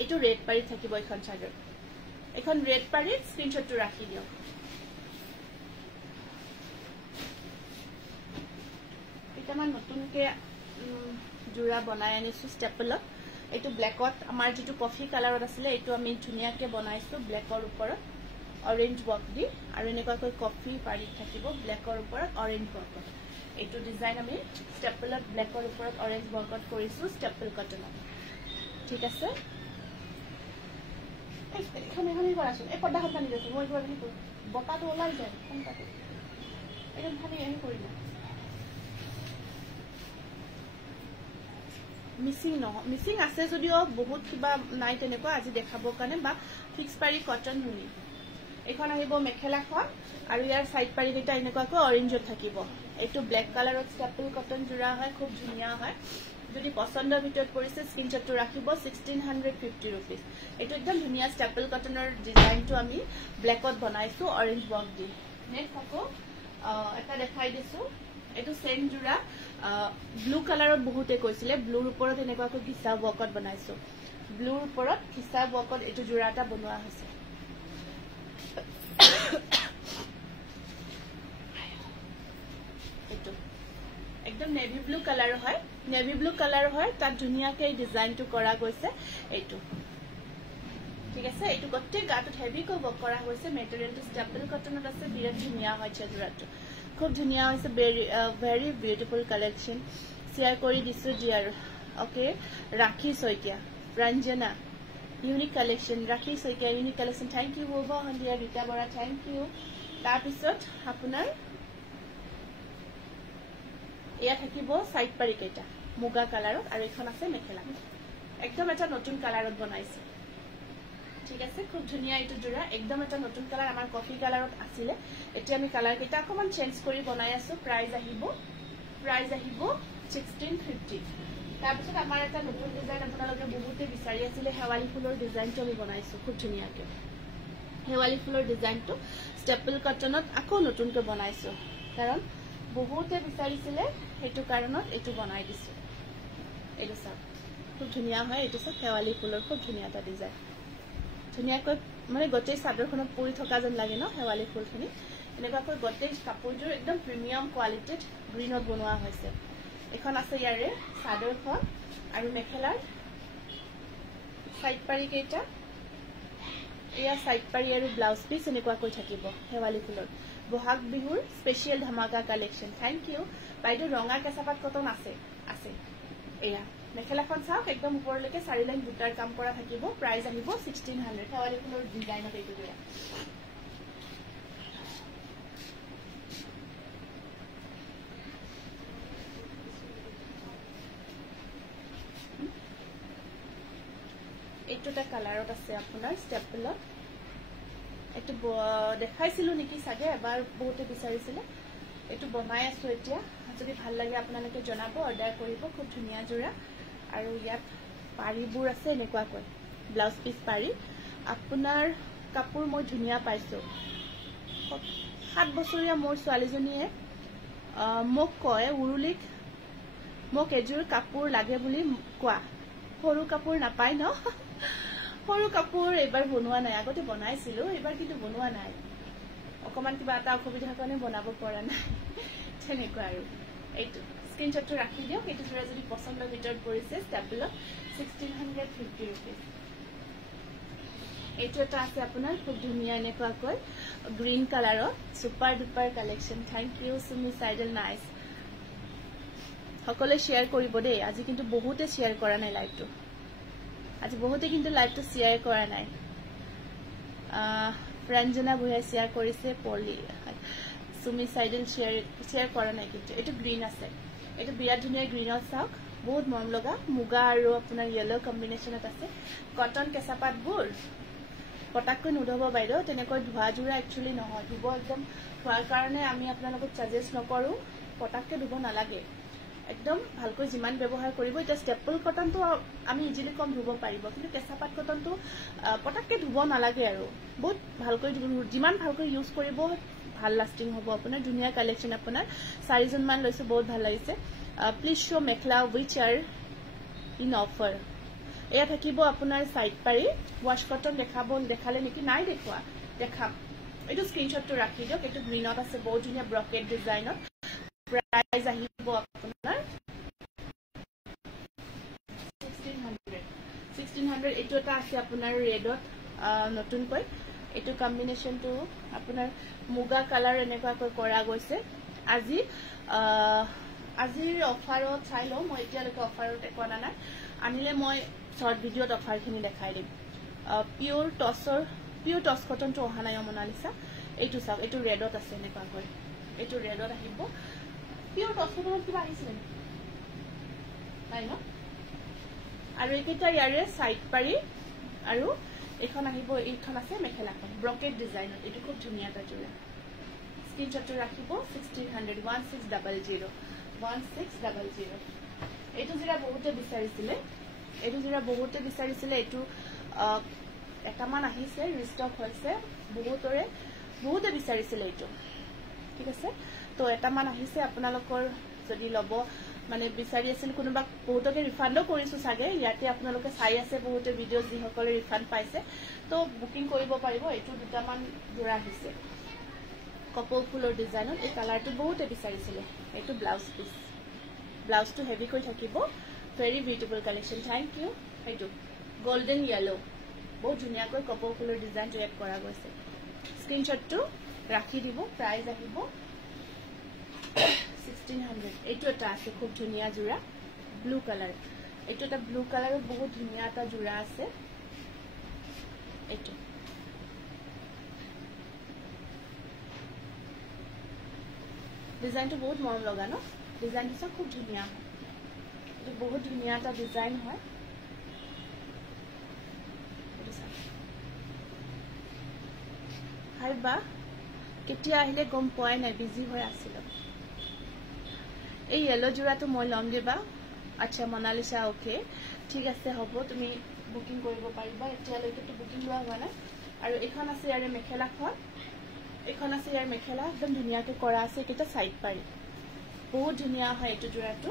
এটো ৰেড পাৰি থাকিব এখন চাদৰ এখন ৰেড পাৰি স্ক্ৰিনশ্বটটো ৰাখি দিও এটামান নতুনকে জোৰা বনাই আনিছো ষ্টেপলত এটো ব্ল্যাকত আমাৰ যেটো কফি কালাৰত আছিল এটো আমি ধুনিয়াকে বনাইছো ব্ল্যাকৰ ওপৰত অৰেঞ্জ ওয়াৰ্ক দি আৰু এনেকৈ কফি পাৰি থাকিব ব্ল্যাকৰ ওপৰত অৰেঞ্জ ওয়াৰ্কত এটো ডিজাইন আমি ষ্টেপলত ব্ল্যাকৰ ওপৰত অৰেঞ্জ ওয়াৰ্কত কৰিছো ষ্টেপল কটনত ঠিক আছে এখানে কৰাছো এই পৰ্দাখন টানি দিছো মই গৈ আহিছো বতাটো ওলাই যায় কোনটাতে একদম ভাবি আহি কৰিলা মিসিং আছে যদিও বহুত কিবা নাই তেনেকুৱা আজি দেখাবৰ কাৰণে বা ফিক্স পাৰি কটন নুনি এখন আহিব মেখেলাখন আৰু ইয়াৰ সাইড পাৰি কেইটা এনেকুৱাকৈ অৰেঞ্জত থাকিব এটো ব্ল্যাক কালাৰত ষ্টেপল কটন জোৰা হয় খুব ধুনিয়া হয় যদি পছন্দৰ ভিতৰত পৰিছে স্ক্ৰিনশ্বটটো ৰাখিব 1650 रुपीस এটো একদম ধুনিয়া ষ্টেপল কটনৰ ডিজাইনটো আমি ব্ল্যাকত বনাইছো অৰেঞ্জ ওয়াৰ্ক দি নেক্সট আকৌ এটা দেখাই দিছো এটো সেম জোৰা ব্লু কালাৰত বহুতে কৈছিলে ব্লুৰ ওপৰত এনেকুৱাকৈ কিসা ওয়াৰ্কত বনাইছো ব্লুৰ ওপৰত কিসা ওয়াৰ্কত এটো জোৰাটা বনোৱা হৈছে এটো একদম নেভি ব্লু কালাৰ হয় তাত ধুনিয়াকে ডিজাইনটো কৰা গৈছে এটো ঠিক আছে এটো গটে গাটো হেভি কো বক কৰা হৈছে মেটেৰিয়েলটো ষ্টেপল কটনত আছে বিৰাট ধুনিয়া হয় জোৰাটো খুব ধুনিয়া হৈছে ভেৰি বিউটিফুল কালেকশ্যন শ্বেয়াৰ কৰি দিছোঁ ডিয়াৰ ওকে ৰাখি Saikia Ranjana unique collection Rakhi Saikia unique collection thank you হ'ব সন্ধিয়া ৰীতা বৰা থেংক ইউ তাৰপিছত আপোনাৰ এয়া থাকিব সাইড পাৰি কেইটা মুগা কালাৰত আৰু এখন আছে মেখেলা একদম এটা নতুন কালাৰত বনাইছে ঠিক আছে খুব ধুনিয়া এইটো জোৰা একদম এটা নতুন কালাৰ আমাৰ কফি কালাৰত আছিল এতিয়া আমি কালাৰ কেইটা অকমান চেঞ্জ কৰি বনাই আছো প্ৰাইস আহিব 1650 তাৰপিছত আমাৰ এটা নতুন ডিজাইন আপোনালোকে বহুতে বিচাৰি আছিল হেৱালি ফুলৰ ডিজাইনটো আমি বনাইছো খুব ধুনিয়াকে হেৱালি ফুলৰ ডিজাইনটো ষ্টেপল কটনত আকৌ নতুনকৈ বনাইছো কাৰণ বহুতে বিচাৰিছিল হেতু কাৰণত এটো বনাই দিছো এইটো সব খুব ধুনিয়া হয় এইটো সব হেৱালি ফুলৰ খুব ধুনিয়া এটা ডিজাইন ধুনিয়াকৈ মানে গোটেই চাদৰখনত পৰি থকা যেন লাগে ন হেৱালি ফুলখিনি এনেকুৱাকৈ গোটেই কাপোৰযোৰ একদম প্ৰিমিয়াম কোৱালিটিত গ্ৰীনত বনোৱা হৈছে এখন আছে ইয়াৰে চাদৰখন আৰু মেখেলাৰ সাইড পাৰি কেইটা এয়া সাইড পাৰি আৰু ব্লাউজ পিস এনেকুৱাকৈ থাকিব হেৱালি ফুলৰ বহাগ বিহুৰ স্পেশাল ধামাকা কালেকশ্যন থ্যাংক ইউ বাইদেউ ৰঙা কেঁচাপাত কটন আছে এয়া মেখেলাখন চাওক একদম উপৰলৈকে 4 লাইন বুটাৰ কাম কৰা থাকিব প্ৰাইস আহিব 1600 হেৱালি ফুলৰ ডিজাইনত এইটো দিয়া এইটোটা কালাৰত আছে আপোনাৰ ষ্টেপলত এটো দেখাইছিলো নেকি সাগে এবাৰ বহুতে বিচাৰিছিল এটো বনাই আছো এতিয়া যদি ভাল লাগে আপোনালোকে জনাব অৰ্ডাৰ কৰিব খুব ধুনিয়া জোৰা আৰু ইয়াত পাৰিবোৰ আছে এনেকুৱাকৈ ব্লাউজ পিস পাৰি আপোনাৰ কাপোৰ মই ধুনিয়া পাইছো 7 বছৰীয়া মোৰ ছোৱালীজনীয়ে মোক কয় উৰুলিক মোক এজোৰ কাপোৰ লাগে বুলি কোৱা সৰু কাপোৰ নাপাই ন সৰু কাপোৰ এবাৰ বনোৱা নাই আগতে বনাইছিলো এবাৰ কিন্তু বনোৱা নাই অকমান কিবা এটা অসুবিধাৰ কাৰণে বনাব পৰা নাই তেনেকুৱা আৰু এইটো স্ক্ৰিনশ্বটটো ৰাখি দিও এইটো জোৰা যদি পছন্দৰ ভিতৰত পৰিছে ষ্টেপলত 1650 रुपीस এইটো এটা আছে আপোনাৰ খুব ধুনিয়া এনেকুৱাকৈ গ্ৰীন কালাৰত super duper collection thank you Sumi সাইডল নাইস সকলে শেয়াৰ কৰিব দেই আজি কিন্তু বহুতে শেয়াৰ কৰা নাই লাইভটো আজি বহুতে কিন্তু লাইভটো শেয়াৰ কৰা নাই ৰঞ্জনা ভূয়া শেয়াৰ কৰিছে পলি সুমি সাইডল শেয়াৰ কৰা নাই কিন্তু এটো গ্ৰীন আছে এটো বিৰাট ধুনিয়া গ্ৰীনত চাওক বহুত মৰম লগা মুগা আৰু আপোনাৰ ইয়েলো কম্বিনেশনত আছে কটন কেঁচাপাতবোৰ পটাককৈ নুধব বাইদেউ তেনেকৈ ধোৱা জোৰা একচুয়ালি নহয় ধুব একদম খোৱাৰ কাৰণে আমি আপোনালোকক সাজেষ্ট নকৰো পটাককৈ ধুব নালাগে একদম ভালকৈ যিমান ব্যৱহাৰ কৰিব এটা ষ্টেপল কটনটো আমি ইজিলি কম ধুব পাৰিব কিন্তু কেঁচাপাত কটনটো পটাককৈ ধুব নালাগে আৰু বহুত ভালকৈ যিমান ভালকৈ ইউজ কৰিব ভাল লাষ্টিং হ'ব আপোনাৰ ধুনিয়া কালেকশ্যন আপোনাৰ 4 জন মান লৈছো বহুত ভাল লাগিছে please show mekhela which are in offer এয়া থাকিব আপোনাৰ সাইড পাৰি ওয়াশ কটন দেখালে নেকি নাই দেখুৱা দেখাম এইটো স্ক্ৰিনশ্বটটো ৰাখি দিওক এইটো গ্ৰীনত আছে বহুত ধুনিয়া ব্ৰকেট ডিজাইনত প্ৰাইস আহিব আপোনাৰ 1600 এইটো এটা আছে আপোনাৰ ৰেডত নতুনকৈ এইটো কম্বিনেশনটো আপোনাৰ মুগা কালাৰ এনেকুৱাকৈ কৰা গৈছে আজিৰ অফাৰত চাই লও মই এতিয়ালৈকে অফাৰত একো আনা নাই আনিলে মই শৰ্ট ভিডিঅ'ত অফাৰখিনি দেখাই দিম পিওৰ টছ কটনটো অহা নাই মনালিসা এইটো চাওক এইটো ৰেডত আছে এনেকুৱাকৈ এইটো ৰেডত আহিব পিওৰ টছ কটনত কিবা আহিছিল নাই ন আৰু এইকেইটা ইয়াৰে সাইড পাৰি আৰু এখন আহিব এইখন আছে মেখেলাখন ব্ৰকেট ডিজাইনত এইটো খুব ধুনিয়া এটা জোৰা স্ক্ৰিনশ্বটটো ৰাখিব 1600 1600 এইটো জোৰা বহুতে বিচাৰিছিল এইটো এটামান আহিছে ৰিষ্টক হৈছে বহুতে বিচাৰিছিল এইটো ঠিক আছে তো এটামান আহিছে আপোনালোকৰ যদি লব মানে বিচাৰি আছিল কোনোবা বহুতকে ৰিফান্ডও কৰিছো সাগে ইয়াতে আপোনালোকে চাই আছে বহুতে ভিডিও যি সকলে ৰিফান্ড পাইছে তো বুকিং কৰিব পাৰিব এইটো দুটামান জোৰা আহিছে কপৌ ফুলৰ ডিজাইনত এই কালাৰটো বহুতে বিচাৰিছিল এইটো ব্লাউজটো হেভি কৈ থাকিব very beautiful collection thank you এইটো গোল্ডেন ইয়েলো বহুত ধুনিয়াকৈ কপৌ ফুলৰ ডিজাইনটো এড কৰা গৈছে স্ক্ৰিনশ্বটটো ৰাখি দিব প্ৰাইস আহিব 1600 এইটো এটা আছে খুব ধুনিয়া জোৰা ব্লু কালাৰ এইটো এটা ব্লু কালাৰৰ বহুত ধুনিয়া এটা জোৰা আছে এইটো ডিজাইনটো বহুত মৰম লগা ন ডিজাইনটো খুব ধুনিয়া এইটো বহুত ধুনিয়া এটা ডিজাইন হয় হাই বা কেতিয়া আহিলে গম পোৱাই নাই বিজি হৈ আছিল এই ইয়েলো জোৰাটো মই লম দিবা আচ্ছা মনালিসা ওকে ঠিক আছে হ'ব তুমি বুকিং কৰিব পাৰিবা এতিয়ালৈকে তো বুকিং লোৱা হোৱা নাই আৰু এখন আছে ইয়াৰে মেখেলাখন এখন আছে ইয়াৰ মেখেলা একদম ধুনিয়াকে কৰা আছে এটা সাইড পাৰি বহুত ধুনিয়া হয় এইটো জোৰাটো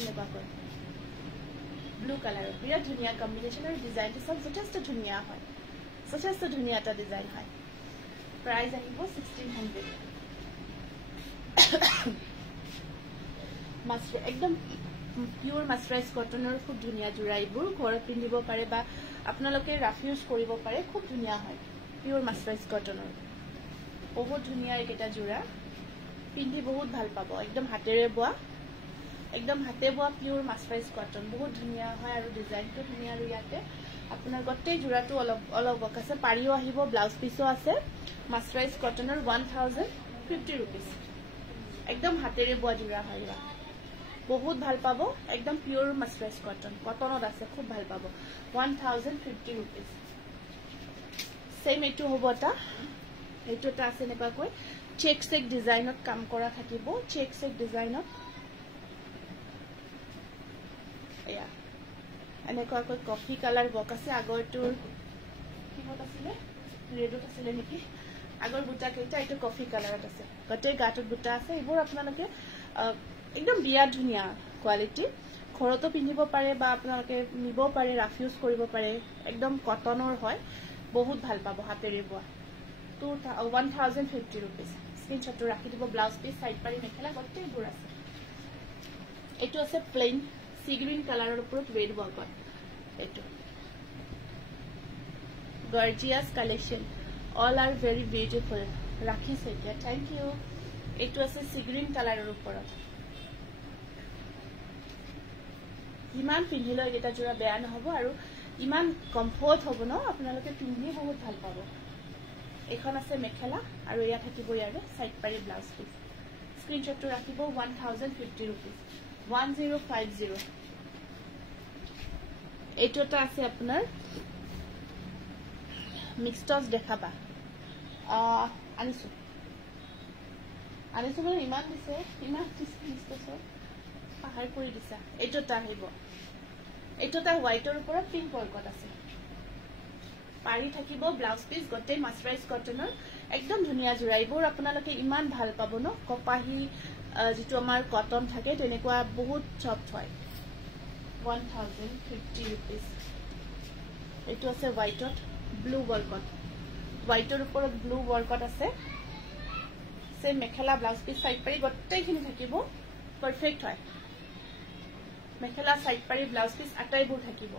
এনেকুৱা কৈ ব্লু কালাৰৰ বিৰাট ধুনিয়া কম্বিনেশ্যন আৰু ডিজাইনটো সব যথেষ্ট ধুনিয়া হয় যথেষ্ট ধুনিয়া এটা ডিজাইন হয় प्राइस আহিব 1600 মাস্টার একদম পিওর মাস্টারাইজ কটনৰ খুব ধুনিয়া জোৰা এইবোৰ ঘৰত পিন্ধিব পাৰে বা আপোনালোকে ৰাফ ইউজ কৰিব পাৰে খুব ধুনিয়া হয় পিওৰ মাস্টাৰাইজ কটনৰ বহুত ধুনিয়া এটা জোৰা পিন্ধি বহুত ভাল পাব একদম হাতেৰে বোৱা একদম হাতে বোৱা পিওৰ মাস্টাৰাইজ কটন বহুত ধুনিয়া হয় আৰু ডিজাইনটো ধুনিয়া আৰু ইয়াতে আপোনাৰ গটে জোৰাটো অলপ আছে পাৰিও আহিব ব্লাউজ পিসও আছে মাস্টাৰাইজ কটনৰ 1050 रुपीस একদম হাতেৰে বোৱা জোৰা হয় বহুত ভাল পাব একদম পিওর মাস্টারাইজ কটনত আছে খুব ভাল পাব 1050 रुपीस সেম এটো হবটা এটোটা আছে নেপাকৈ চেক চেক ডিজাইনত কাম কৰা থাকিব চেক চেক ডিজাইনত এয়া এনেকৈ কফি কালাৰ বক আছে আগৰটোৰ কি হত আছিল ৰেডত আছিল নেকি আগৰ বুটা কেইটা এটো কফি কালাৰত আছে গটে গাটত বুটা আছে এইবোৰ আপোনালোকে একদম বিয়া ধুনিয়া কোৱালিটি ঘৰতো পিন্ধিব পাৰে বা আপোনালোকে নিব পাৰে ৰাফ ইউজ কৰিব পাৰে একদম কটনৰ হয় বহুত ভাল পাব হাতেৰে বোৱা 1050 रुपीस স্ক্ৰিনশট ৰাখি দিব ব্লাউজ পিস সাইড পাৰি মেখেলা গটে এইবোৰ আছে এটো আছে প্লেন সি গ্ৰীন কালাৰৰ ওপৰত ৰেড ওয়ার্ক এটো gorgeous collection all are very beautiful rakhi setia thank you etu ase sea green color er upor iman pindhilo eta jura beya na hobo aru iman comfort hobo no apnaloke pindhi bahut bhal pabo ekhon ase mekhela aru ya thakibo yare side pari blouse piece screenshot to rakhibo 1050 rupees 1050 eto ta ase apnar mixed toss dekhaba আনিছো মানে ইমান দিছে ইমান দিছে পাহাৰ কৰি দিছা এটোটা আহিব এটোটা হোয়াইটৰ ওপৰত পিংক ওয়াৰ্কত আছে পাৰি থাকিব ব্লাউজ পিস গটে মাস্টাৰাইজ কটনৰ একদম ধুনিয়া জোৰা এইবোৰ আপোনালোকে ইমান ভাল পাব ন কপাহী যেটো আমাৰ কটন থাকে তেনেকুৱা বহুত সফট হয় 1050 रुपीस এটো আছে হোয়াইটত ব্লু ওয়াৰ্কত হোয়াইটৰ ওপৰত ব্লু ওয়াৰ্কত আছে সে মেখেলা ব্লাউজ পিস সাইড পাৰি গটেইখিনি থাকিব পাৰফেক্ট হয় মেখেলা সাইড পাৰি ব্লাউজ পিস আটাইবোৰ থাকিব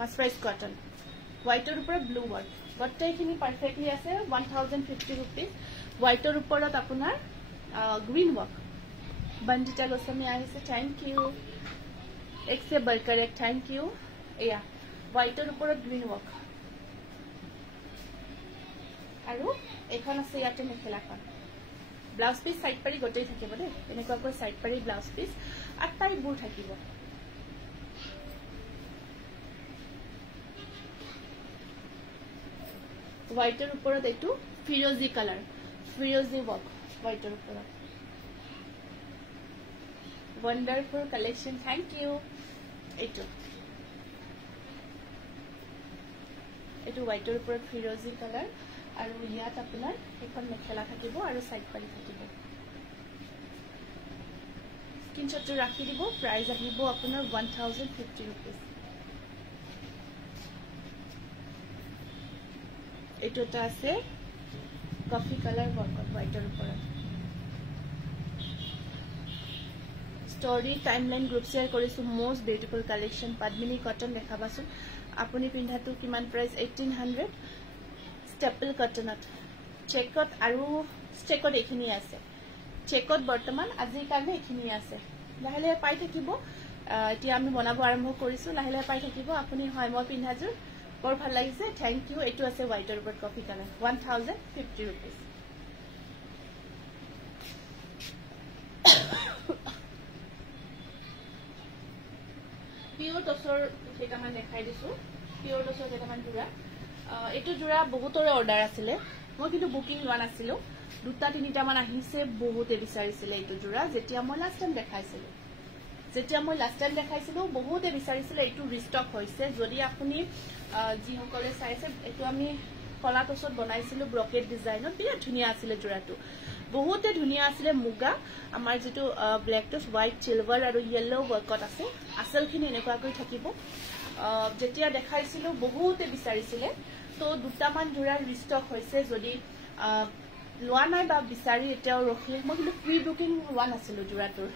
মাস্টাৰাইজ কটন হোয়াইটৰ ওপৰত ব্লু ওয়াৰ্ক গটেইখিনি পাৰফেক্টলি আছে 1050 रुपीस হোয়াইটৰ ওপৰত আপোনাৰ গ্ৰীন ওয়াৰ্ক বন্দিতা গোস্বামী আহিছে থ্যাংক ইউ এক সে বৰকাৰ এক থ্যাংক ইউ এয়া হোয়াইটৰ ওপৰত গ্ৰীন ওয়াৰ্ক আৰু এখন আছে ইয়াতে মেখেলাখন ব্লাউজ পিস সাইড পাৰি গটেই থাকিব দে এনেকুৱাকৈ সাইড পাৰি ব্লাউজ পিস আটাইবোৰ থাকিব হোয়াইটৰ ওপৰত এটো ফিৰোজি কালাৰ ফিৰোজি ওয়াৰ্ক হোয়াইটৰ ওপৰত wonderful collection thank you এটো হোয়াইটৰ ওপৰত ফিৰোজি কালাৰ আৰু ইয়াত আপোনাৰ এখন মেখেলা থাকিব আৰু সাইড পাৰি থাকিব স্ক্ৰিনশট ৰাখি দিব প্ৰাইস আহিব আপোনাৰ 1050 रुपीस এটোটা আছে কফি কালাৰ ওয়াৰ্কত হোয়াইটৰ ওপৰত স্টোৰি টাইমলাইন গ্ৰুপ শেয়াৰ কৰিছো মোস্ট বিউটিফুল কালেকশন পদ্মিনী কটন দেখাবাচোন আপুনি পিন্ধাটো কিমান প্ৰাইস 1800 স্টেপল কটনত চেকত আৰু স্টেকত এখিনি আছে চেকত বৰ্তমান আজিৰ কাৰণে এইখিনি আছে লাহে লাহে পাই থাকিব এতিয়া আমি বনাব আৰম্ভ কৰিছো লাহে লাহে পাই থাকিব আপুনি হয় মই পিন্ধাজুৰ বৰ ভাল লাগিছে থ্যাংক ইউ এটো আছে হোৱাইটৰ ওপৰত কফি কালাৰ 1050 rupees পিওৰ টসৰ কেইটামান দেখাই দিছো পিওৰ টসৰ কেইটামান জোৰা এটো জোৰা বহুতৰে অৰ্ডাৰ আছিল মই কিন্তু বুকিং লোৱা নাছিলো দুটা তিনিটা মান আহিছে বহুতে বিচাৰিছিলে এটো জোৰা যেতিয়া মই লাষ্ট টাইম দেখাইছিলো বহুতে বিচাৰিছিলে এটো ৰিষ্টক হৈছে যদি আপুনি জি সকলে চাইছে এটো আমি কলা টসত বনাইছিলো ব্ৰকেট ডিজাইনত বিৰাট ধুনিয়া আছিল জোৰাটো বহুতে ধুনিয়া আছিল মুগা আমাৰ যেটো ব্ল্যাক টস হোৱাইট সিলভাৰ আৰু ইয়েলো ওয়াৰ্কত আছে আসলখিনি এনেকুৱা কৰি থাকিব যেতিয়া দেখাইছিলো বহুতে বিচাৰিছিলে তো দুটামান জোৰা ৰিষ্টক হৈছে যদি লোৱা নাই বা বিচাৰি এটাও ৰখি মই কিন্তু প্ৰি বুকিং লোৱা নাছিলো জোৰাটোৰ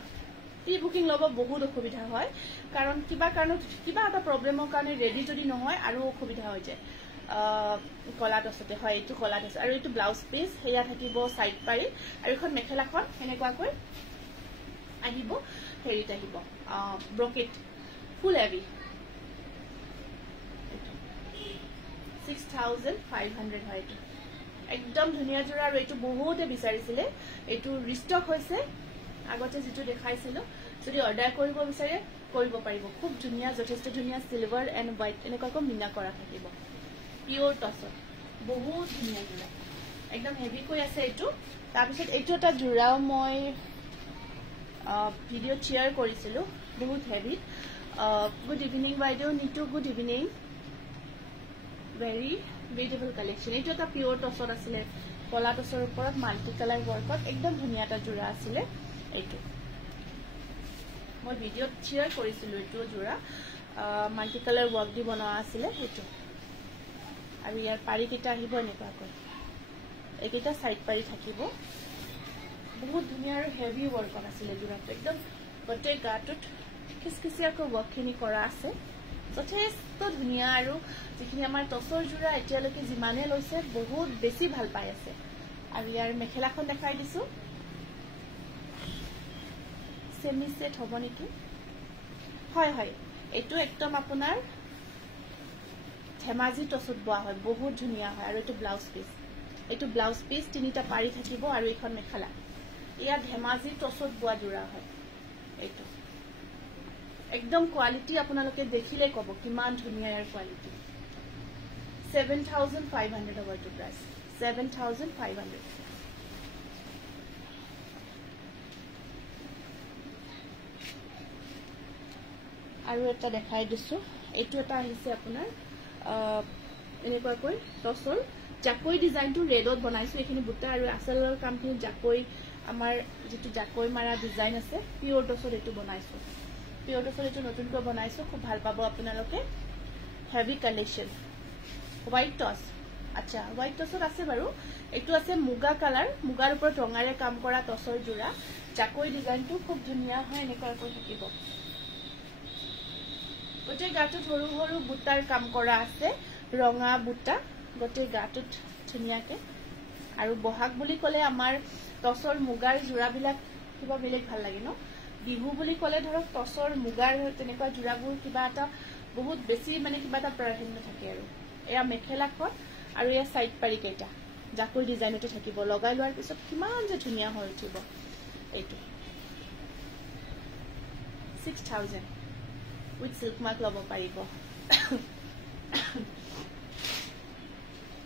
প্ৰি বুকিং লব বহুত অসুবিধা হয় কাৰণ কিবা এটা প্ৰবলেমৰ কাৰণে ৰেডি যদি নহয় আৰু অসুবিধা হৈ যায় কলা টসতে হয় এটো কলা টস আৰু এটো ব্লাউজ পিস হেয়া থাকিব সাইড পাৰি আৰু এখন মেখেলাখন এনেকুৱাকৈ আহিব হেৰিত আহিব ব্ৰকেট ফুল হেভি 6500 হয় এটো একদম ধুনিয়া জোৰা আৰু এটো বহুতে বিচাৰিছিলে এটো ৰিষ্টক হৈছে আগতে যেটো দেখাইছিলো যদি অৰ্ডাৰ কৰিব বিচাৰে কৰিব পাৰিব খুব ধুনিয়া যথেষ্ট ধুনিয়া সিলভাৰ এন্ড হোৱাইট এনেকুৱাকৈ মিনা কৰা থাকিব পিওৰ টসত বহুত ধুনিয়া জোৰা একদম হেভি কৈ আছে এটো তাৰ পিছত এটো এটা জোৰাও মই ভিডিও শেয়াৰ কৰিছিলো বহুত হেভি গুড ইভিনিং বাইদেউ Nitu good evening very beautiful collection এটো এটা পিওর টসত আছিল কলা টসৰ ওপৰত মাল্টি কালাৰ ওয়াৰ্কত একদম ধুনিয়া এটা জোৰা আছিল এটো মই ভিডিও শেয়াৰ কৰিছিলো এটো জোৰা মাল্টি কালাৰ ওয়াৰ্ক দি বনোৱা আছিল এটো আৰু ইয়াৰ পাৰি কিটা আহিব এনেকুৱাকৈ এইকেইটা সাইড পাৰি থাকিব বহুত ধুনিয়া আৰু হেভি ওয়াৰ্কত আছিল জোৰাটো একদম গটে গাটত কিসকিসিয়াকৈ ওয়াৰ্কখিনি কৰা আছে যথেষ্ট ধুনিয়া আৰু যিখিনি আমাৰ টসৰ জোৰা এতিয়ালৈকে যিমানে লৈছে বহুত বেছি ভাল পাই আছে আৰু ইয়াৰ মেখেলাখন দেখাই দিছো সেমি সেট হ'ব নেকি হয় হয় এটো একদম আপোনাৰ ধেমাজি টসত বোৱা হয় বহুত ধুনিয়া হয় আৰু এটো ব্লাউজ পিস তিনিটা পাৰি থাকিব আৰু এখন মেখেলা ইয়া ধেমাজি টসত বোৱা জোৰা হয় এটো একদম কোৱালিটি আপোনালোকে দেখিলে কব কিমান ধুনিয়া ইয়াৰ কোৱালিটি 7500 হ'ব এটো প্ৰাইস 7500 আৰু এটা দেখাই দিছো এটো এটা আহিছে আপোনাৰ এনেকুৱাকৈ টসৰ জাকৈ ডিজাইনটো ৰেডত বনাইছো এখিনি বুটা আৰু আসলৰ কামখিনি জাকৈ আমাৰ যেটো জাকৈ মাৰা ডিজাইন আছে পিওৰ টসৰ এটো বনাইছো পিওৰ টসৰ এটো নতুনকৈ বনাইছো খুব ভাল পাব আপোনালোকে হেভি কালেকশন হোৱাইট টস আচ্ছা হোৱাইট টসত আছে বাৰু এটো আছে মুগা কালাৰ মুগাৰ ওপৰত ৰঙাৰে কাম কৰা টসৰ জোৰা জাকৈ ডিজাইনটো খুব ধুনিয়া হয় এনেকুৱাকৈ থাকিব গটে গাটত সৰু সৰু বুটাৰ কাম কৰা আছে ৰঙা বুটা গটে গাটত ধুনিয়াকে আৰু বহাগ বুলি কলে আমাৰ টসৰ মুগাৰ জোৰাবিলাক কিবা বেলেগ ভাল লাগে ন বিহু বুলি কলে ধৰক টসৰ মুগাৰ তেনেকুৱা জোৰাবোৰ কিবা এটা বহুত বেছি মানে কিবা এটা প্ৰাধান্য থাকে আৰু এয়া মেখেলাখন আৰু এয়া সাইড পাৰি কেইটা জাকৈ ডিজাইনতে থাকিব লগাই লোৱাৰ পিছত কিমান যে ধুনিয়া হৈ উঠিব এইটো 6000 with silk mark লব পাৰিব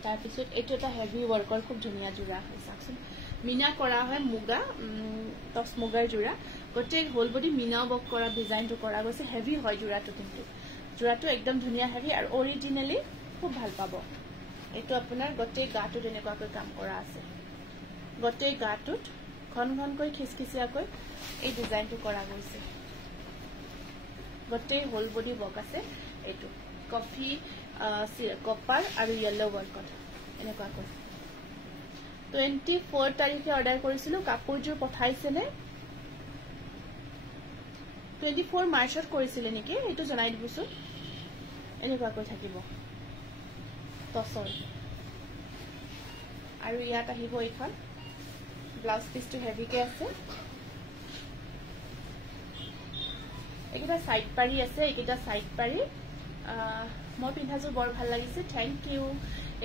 তাৰ পিছত এটো এটা হেভি ওয়াৰ্কৰ খুব ধুনিয়া জোৰা হয় চাকচোন মিনা কৰা হয় মুগা টস মুগাৰ জোৰা গটে হোল বডি মিনা ওয়াৰ্ক কৰা ডিজাইনটো কৰা গৈছে হেভি হয় জোৰাটো কিন্তু জোৰাটো একদম ধুনিয়া হেভি আৰু অৰিজিনালি খুব ভাল পাব এটো আপোনাৰ গটে গাটত এনেকুৱাকৈ কাম কৰা আছে গটে গাটত ঘন ঘনকৈ খিসখিসিয়াকৈ এই ডিজাইনটো কৰা গৈছে গটে হোল বডি ওয়াৰ্ক আছে এটো কফি কপাৰ আৰু ইয়েলো ওয়াৰ্কত এনেকুৱাকৈ 24 তাৰিখে অৰ্ডাৰ কৰিছিলো কাপোৰজোৰ পঠাইছে নে 24 মাৰ্চত কৰিছিলে নেকি এটো জনাই দিবছো এনেকুৱাকৈ থাকিব টসৰ আৰু ইয়াত আহিব এখন ব্লাউজ পিসটো হেভিকে আছে এইকেইটা সাইড পাৰি আছে এইকেইটা সাইড পাৰি মই পিন্ধাযোৰ বৰ ভাল লাগিছে থ্যাংক ইউ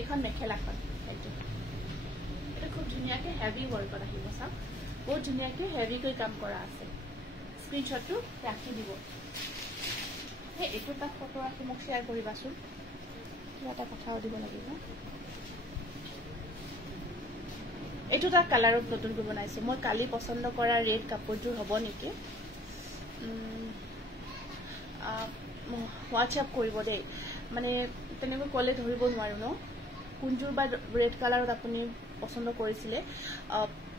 এখন মেখেলাখন এইটো এটা খুব ধুনীয়াকে হেভি ওয়ার্কত আহিব চাওক বহুত ধুনীয়াকে হেভি কৈ কাম কৰা আছে স্ক্ৰিনশটটো ৰাখি দিব হে এইটো তাক ফটো ৰাখি মোক শেয়াৰ কৰিবাচোন কিবা এটা কথাও দিব লাগিব এইটো তাক কালাৰত নতুনকৈ বনাইছো মই কালি পছন্দ কৰা ৰেড কাপোৰযোৰ হ'ব নেকি হোৱাটছআপ কৰিব দেই মানে তেনেকৈ কলে ধৰিব নোৱাৰো ন কোনযোৰ বা ৰেড কালাৰত আপুনি পছন্দ কৰিছিলে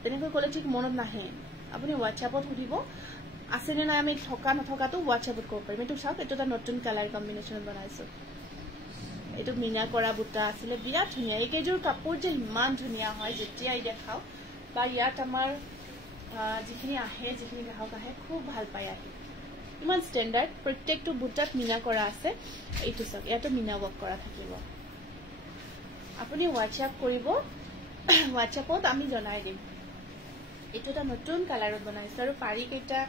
তেনেকৈ কলে ঠিক মনত নাহে আপুনি হোৱাটছআপত সুধিব আছেনে নাই আমি থকা নথকাটো হোৱাটছআপত ক'ব পাৰিম এইটো চাওক এইটো এটা নতুন কালাৰ কম্বিনেশ্যন বনাইছো এইটো মিনা কৰা বুটা আছিলে বিৰাট ধুনীয়া এইকেইযোৰ কাপোৰ যে ইমান ধুনীয়া হয় যেতিয়াই দেখাও বা ইয়াত আমাৰ যিখিনি আহে যিখিনি গ্ৰাহক আহে খুব ভাল পায় আহি ইমান ষ্টেণ্ডাৰ্ড প্ৰত্যেকটো বুটাত মিনা কৰা আছে এইটো চাওক ইয়াতো মিনা ৱৰ্ক কৰা থাকিব আপুনি হোৱাটছআপ কৰিব হোৱাটছআপত আমি জনাই দিম এইটো এটা নতুন কালাৰত বনাইছো আৰু পাৰি কেইটা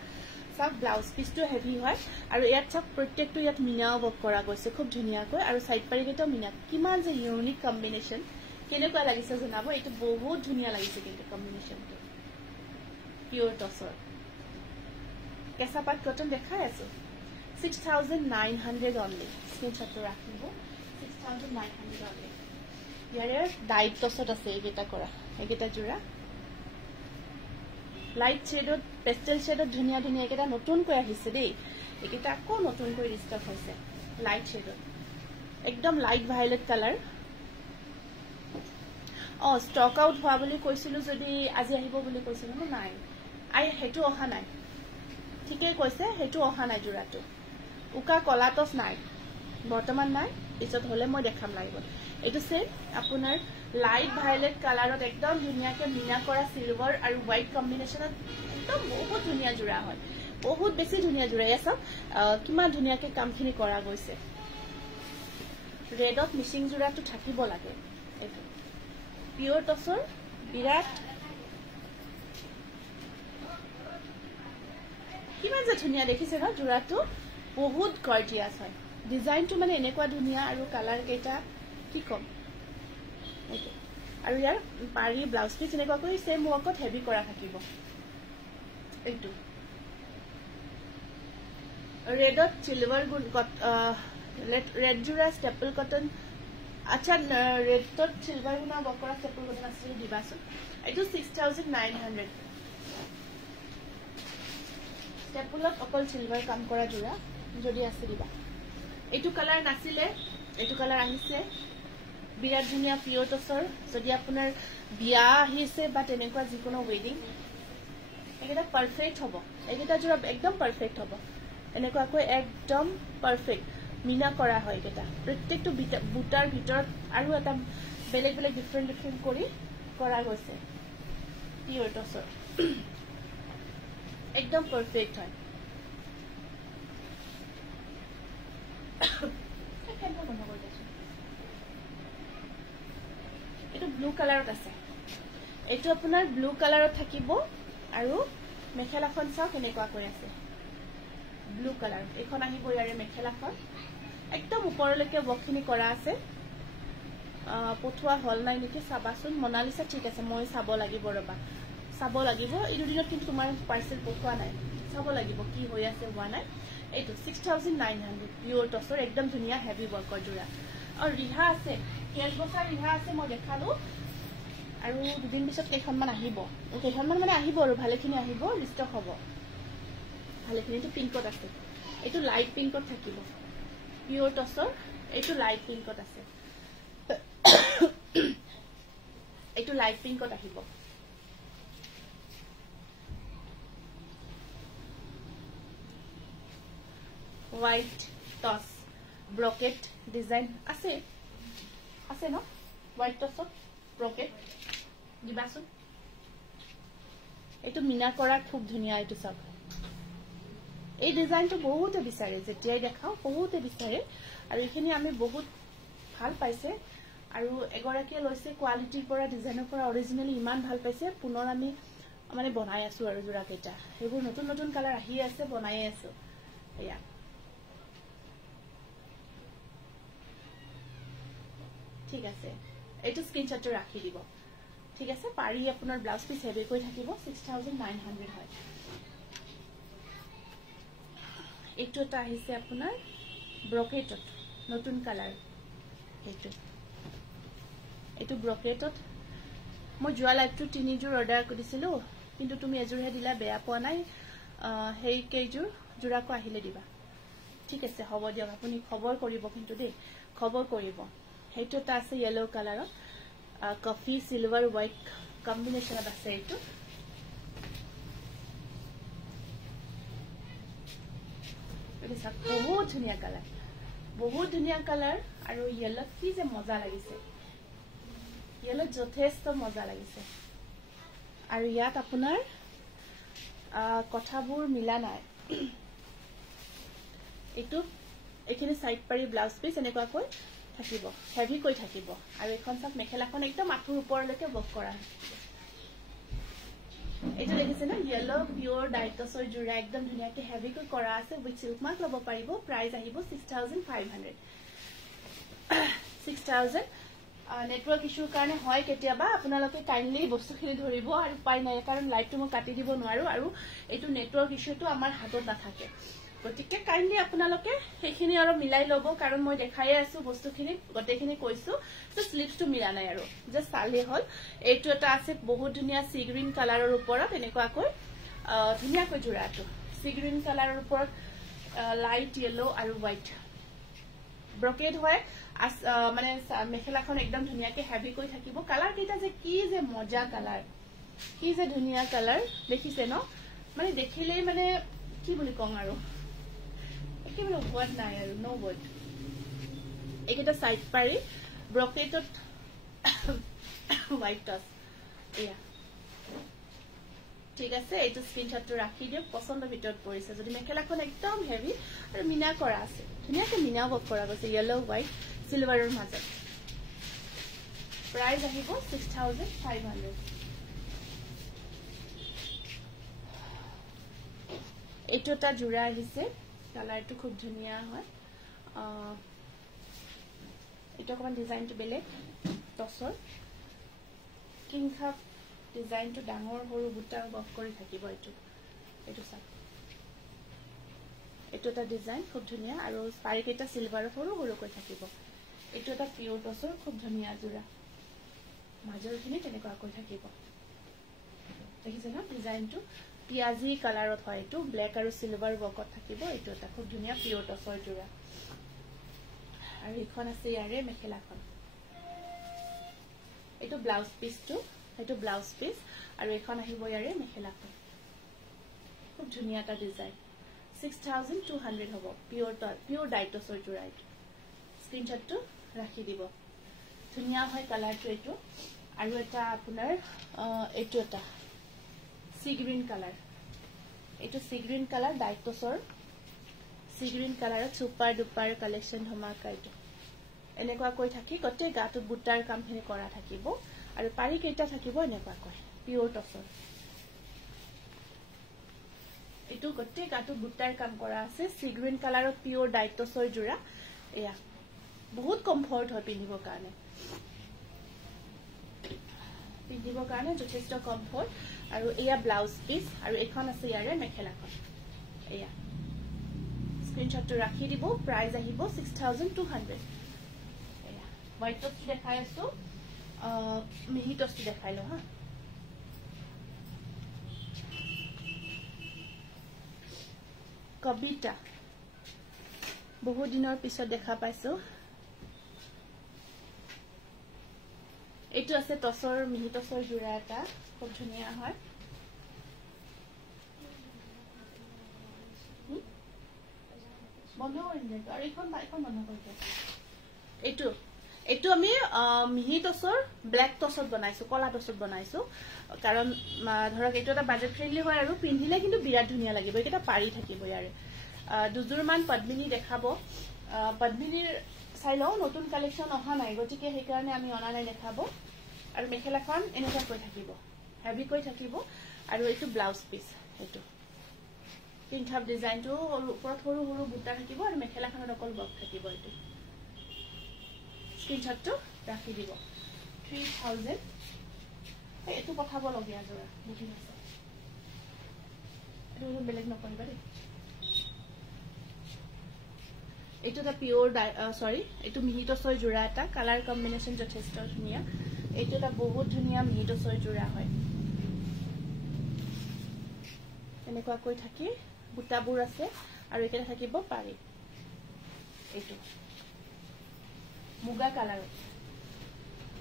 চাওক ব্লাউজ পিসটো হেভি হয় আৰু ইয়াত চাওক প্ৰত্যেকটো ইয়াত মিনা ৱৰ্ক কৰা গৈছে খুব ধুনীয়াকৈ আৰু সাইড পাৰি কেইটা মিনা কিমান যে ইউনিক কম্বিনেশ্যন কেনেকুৱা লাগিছে জনাব এইটো বহুত ধুনীয়া লাগিছে কিন্তু কম্বিনেশ্যনটো পিওৰ টছৰ কেঁচা পাট কটন দেখাই আছো 6900 অনলি স্ক্ৰিনশটটো ৰাখিব 6900 অনলি ইয়াৰে ডাইট টছত আছে এইকেইটা কৰা এইকেইটা জোৰা লাইট শেডত পেস্টেল শেডত ধুনীয়া ধুনীয়া এইকেইটা নতুনকৈ আহিছে দেই এইকেইটা আকৌ নতুনকৈ ৰিষ্টক হৈছে লাইট শেডত একদম light violet colour stock out হোৱা বুলি কৈছিলো যদি আজি আহিব বুলি কৈছিলো নাই হেতু অহা নাই ঠিকই কৈছে হেতু অহা নাই জোৰাটো উকা কলা টছ নাই বৰ্তমান নাই পিছত হলে মই দেখাম লাগিব এইটো সে আপোনাৰ লাইট ভায়োলেট কালাৰত একদম ধুনীয়াকে মিনা কৰা সিলভাৰ আৰু হোৱাইট কম্বিনেশ্যনত একদম বহুত ধুনীয়া জোৰা হয় বহুত বেছি ধুনীয়া জোৰা আছে কিমান ধুনীয়াকে কামখিনি কৰা গৈছে ৰেডত মিচিং জোৰাটো থাকিব লাগে এইটো পিওৰ টছৰ বিৰাট কিমান যে ধুনীয়া দেখিছে ন জোৰাটো বহুত গৰ্জিয়াছ হয় ডিজাইনটো মানে এনেকুৱা ধুনীয়া আৰু কালাৰ কেইটা কি কম আৰু ইয়াৰ পাৰি ব্লাউজ পিস এনেকুৱাকৈ সেম ৱৰ্কত হেভি কৰা থাকিব এইটো ৰেডত সিলভাৰ ৰেড জোৰা ষ্টেপল কটন আচ্ছা ৰেডত সিলভাৰ গুণা ৱৰ্ক কৰা ষ্টেপল কটন আছে দিবাচোন এইটো 6900 ষ্টেপলত অকল সিলভাৰ কাম কৰা জোৰা যদি আছে দিবা এইটো কালাৰ নাছিলে এইটো কালাৰ আহিছে বিৰাট ধুনীয়া পিওৰ টছৰ যদি আপোনাৰ বিয়া আহিছে বা তেনেকুৱা যিকোনো ৱেডিং এইকেইটা পাৰফেক্ট হ'ব এইকেইটা জোৰা একদম পাৰফেক্ট হ'ব এনেকুৱাকৈ একদম পাৰফেক্ট মিনা কৰা হয় এইকেইটা প্ৰত্যেকটো বুটাৰ ভিতৰত আৰু এটা বেলেগ বেলেগ ডিফাৰেণ্ট কৰি কৰা গৈছে পিওৰ টছৰ একদম পাৰফেক্ট হয় এটো ব্লু কালাৰত আছে এটো আপোনাৰ ব্লু কালাৰত থাকিব আৰু মেখেলাখন চাওক এনেকুৱা কৈ আছে ব্লু কালাৰ এখন আহিব ইয়াৰে মেখেলাখন একদম ওপৰলৈকে বখিনি কৰা আছে পঠুৱা হল নাই নেকি চাবাচোন মনালিসা ঠিক আছে মই চাব লাগিব ৰবা চাব লাগিব এই দুদিনত কিন্তু তোমাৰ পাৰ্সেল পঠুৱা নাই চাব লাগিব কি হৈ আছে হোৱা নাই এইটো 6900 পিওৰ টছৰ একদম ধুনীয়া হেভি ওয়াৰ্কৰ জোৰা আৰু ৰিহা আছে কেজ বছৰ ৰিহা আছে মই দেখালো আৰু দুদিন পিছত কেইখনমান আহিব কেইখনমান মানে আহিব আৰু ভালেখিনি আহিব ৰিষ্টক হ'ব ভালেখিনি তো পিংকত আছে এইটো লাইট পিংকত থাকিব পিওৰ টছৰ এইটো লাইট পিংকত আছে এইটো লাইট পিংকত আহিব হোয়াইট টস ব্রকেট ডিজাইন আছে আছে ন হোয়াইট টসত ব্রকেট দিবাচোন এইটো মিনা কৰা খুব ধুনিয়া এইটো সব এই ডিজাইনটো বহুতে বিচাৰে যেতিয়াই দেখাও বহুতে বিচাৰে আৰু এইখিনি আমি বহুত ভাল পাইছে আৰু এগৰাকীয়ে লৈছে কোৱালিটিৰ পৰা ডিজাইনৰ পৰা অৰিজিনালি ইমান ভাল পাইছে পুনৰ আমি মানে বনাই আছো আৰু জোৰা কেইটা এইবোৰ নতুন নতুন কালাৰ আহি আছে বনাই আছো এয়া ঠিক আছে এইটো স্ক্ৰিনশ্বটটো ৰাখি দিব ঠিক আছে পাৰি আপোনাৰ ব্লাউজ পিস হেভি কৈ থাকিব 6900 হয় এইটো এটা আহিছে আপোনাৰ ব্ৰকেটত নতুন কালাৰ এইটো ব্ৰকেটত মই যোৱা লাইভটো 3 জোৰ অৰ্ডাৰ কৰিছিলো কিন্তু তুমি এজোৰহে দিলা বেয়া পোৱা নাই হেই কেজোৰ জোৰাকো আহিলে দিবা ঠিক আছে হ'ব দিয়ক আপুনি খবৰ কৰিব কিন্তু দেই খবৰ কৰিব এইটো এটা আছে ইয়েলো কালাৰত কফি সিলভাৰ হোৱাইট কম্বিনেশনত আছে এইটো এটা বহুত ধুনীয়া কালাৰ আৰু ইয়েলো কি যে মজা লাগিছে ইয়েলো যথেষ্ট মজা লাগিছে আৰু ইয়াত আপোনাৰ কথাবোৰ মিলা নাই এইটো এখিনি সাইড পাৰি ব্লাউজ পিস এনেকুৱা কৈ থাকিব হেভি কৈ থাকিব আৰু এখন সব মেখেলাখন একদম মাথুৰ ওপৰলৈকে বক কৰা এইটো দেখিছে না ইয়েলো পিওৰ ডাইটছৰ জোৰা একদম ধুনীয়াকে হেভি কৈ কৰা আছে উইথ সিল্ক মাৰ্ক লব পাৰিব প্ৰাইস আহিব 6500 6000 নেটৱৰ্ক ইস্যুৰ কাৰণে হয় কেতিয়াবা আপোনালোকে কাইন্ডলি বস্তুখিনি ধৰিব আৰু পাই নাই কাৰণ লাইভটো মই কাটি দিব নোৱাৰো আৰু এইটো নেটৱৰ্ক ইস্যুটো আমাৰ হাতত নাথাকে গতিকে কাইন্ডলি আপোনালোকে সেইখিনি আৰু মিলাই লব কাৰণ মই দেখাই আছো বস্তুখিনি গটেখিনি কৈছো সো স্লিপসটো মিলা নাই আৰু যে চালে হল এইটো এটা আছে বহুত ধুনীয়া সি গ্ৰীন কালাৰৰ ওপৰত এনেকুৱাকৈ ধুনীয়াকৈ জোৰাটো সি গ্ৰীন কালাৰৰ ওপৰত লাইট ইয়েলো আৰু হোৱাইট ব্ৰকেট হয় মানে মেখেলাখন একদম ধুনীয়াকে হেভি কৈ থাকিব কালাৰ কেইটা যে কি যে মজা কালাৰ কি যে ধুনীয়া কালাৰ দেখিছে ন মানে দেখিলেই মানে কি বুলি কম আৰু একেবাৰে ওপৰত নাই আৰু নো ৱৰ্ড এইকেইটা সাইড পাৰি ব্ৰকেটত হোৱাইট টচ এয়া ঠিক আছে এইটো স্ক্ৰিনশ্বটটো ৰাখি দিয়ক পছন্দৰ ভিতৰত পৰিছে যদি মেখেলাখন একদম হেভি আৰু মিনা কৰা আছে ধুনীয়াকে মিনা ৱৰ্ক কৰা গৈছে ইয়েলো হোৱাইট সিলভাৰৰ মাজত প্ৰাইস আহিব 6500 এইটো এটা জোৰা আহিছে কালাৰটো খুব ধুনীয়া হয় এটা অকমান ডিজাইনটো বেলেগ টছৰ কিংখাপ ডিজাইনটো ডাঙৰ সৰু বুটাৰ বক কৰি থাকিব এইটো চাওক এইটো এটা ডিজাইন খুব ধুনীয়া আৰু পাৰি কেইটা সিলভাৰ সৰু সৰু কৈ থাকিব এইটো এটা পিওৰ টছৰ খুব ধুনীয়া জোৰা মাজৰখিনি তেনেকুৱা কৈ থাকিব দেখিছে না ডিজাইনটো পিয়াজি কালাৰত হয় এইটো ব্ল্যাক আৰু সিলভাৰ বকত থাকিব এইটো এটা খুব ধুনীয়া পিওৰ টছৰ জোৰা আৰু এখন আছে ইয়াৰে মেখেলাখন এইটো ব্লাউজ পিসটো এইটো ব্লাউজ পিস আৰু এখন আহিব ইয়াৰে মেখেলাখন খুব ধুনীয়া এটা ডিজাইন 6200 হ'ব পিওৰ ডাইটছৰ জোৰা এইটো স্ক্ৰিনশ্বটটো ৰাখি দিব ধুনীয়া হয় কালাৰটো এইটো আৰু এটা আপোনাৰ এইটো এটা সি গ্ৰীন কালাৰ এইটো সি গ্ৰীন কালাৰ ডাইটছৰ সি গ্ৰীন কালাৰত সুপাৰ ডুপাৰ কালেকশন ধমাকা এইটো এনেকুৱা কৈ থাকি গতে গাটো বুটাৰ কামখিনি কৰা থাকিব আৰু পাৰি কেইটা থাকিব এনেকুৱা কৈ পিওৰ টছৰ এইটো গতে গাটো বুটাৰ কাম কৰা আছে সি গ্ৰীন কালাৰত পিওৰ ডাইটছৰ জোৰা এয়া বহুত কমফৰ্ট হয় পিন্ধিবৰ কাৰণে যথেষ্ট কমফৰ্ট আৰু এয়া ব্লাউজ পিস আৰু এখন আছে ইয়াৰে মেখেলাখন এয়া স্ক্ৰিনশ্বটটো ৰাখি দিব প্ৰাইস আহিব 6200 এয়া হোৱাইট টছ দেখাই আছো মিহি টছটো দেখাই লো হা কবিতা বহু দিনৰ পিছত দেখা পাইছো এইটো আছে টছৰ মিহি টছৰ জোৰা এটা খুব ধুনীয়া হয় বন্ধ কৰি দিলে আৰু এখন বন্ধ কৰি দিলে এইটো আমি মিহি টছৰ ব্ল্যাক টছত বনাইছো কলা টছত বনাইছো কাৰণ ধৰক এইটো এটা বাজেট ফ্ৰেন্ডলি হয় আৰু পিন্ধিলে কিন্তু বিৰাট ধুনীয়া লাগিব এইটা পাৰি থাকিব ইয়াৰে দুজোৰমান পদ্মিনী দেখাব পদ্মিনীৰ চাইলো নতুন কালেকশন অহা নাই গতিকে সেই কাৰণে আমি অনা নাই দেখাব আৰু মেখেলাখন এনেকুৱা কৈ থাকিব হেভি কৈ থাকিব আৰু এইটো ব্লাউজ পিস এইটো পিনথাপ ডিজাইনটো ওপৰত সৰু সৰু বুটা থাকিব আৰু মেখেলাখনত অকল বক থাকিব এইটো স্ক্ৰিনশ্বটটো ৰাখি দিব 3000 এইটো পঠাব লগিয়া জোৰা বুকিং আছে এইটো বেলেগ নকৰিবা দেই এইটো এটা পিওৰ সৰি এইটো মিহিটছৰ জোৰা এটা কালাৰ কম্বিনেশন যথেষ্ট ধুনিয়া এইটো এটা বহুত ধুনিয়া মিহিটছৰ জোৰা হয় এনেকুৱা কৈ থাকি বুটাবোৰ আছে আৰু এটা থাকিব পাৰি এইটো মুগা কালাৰ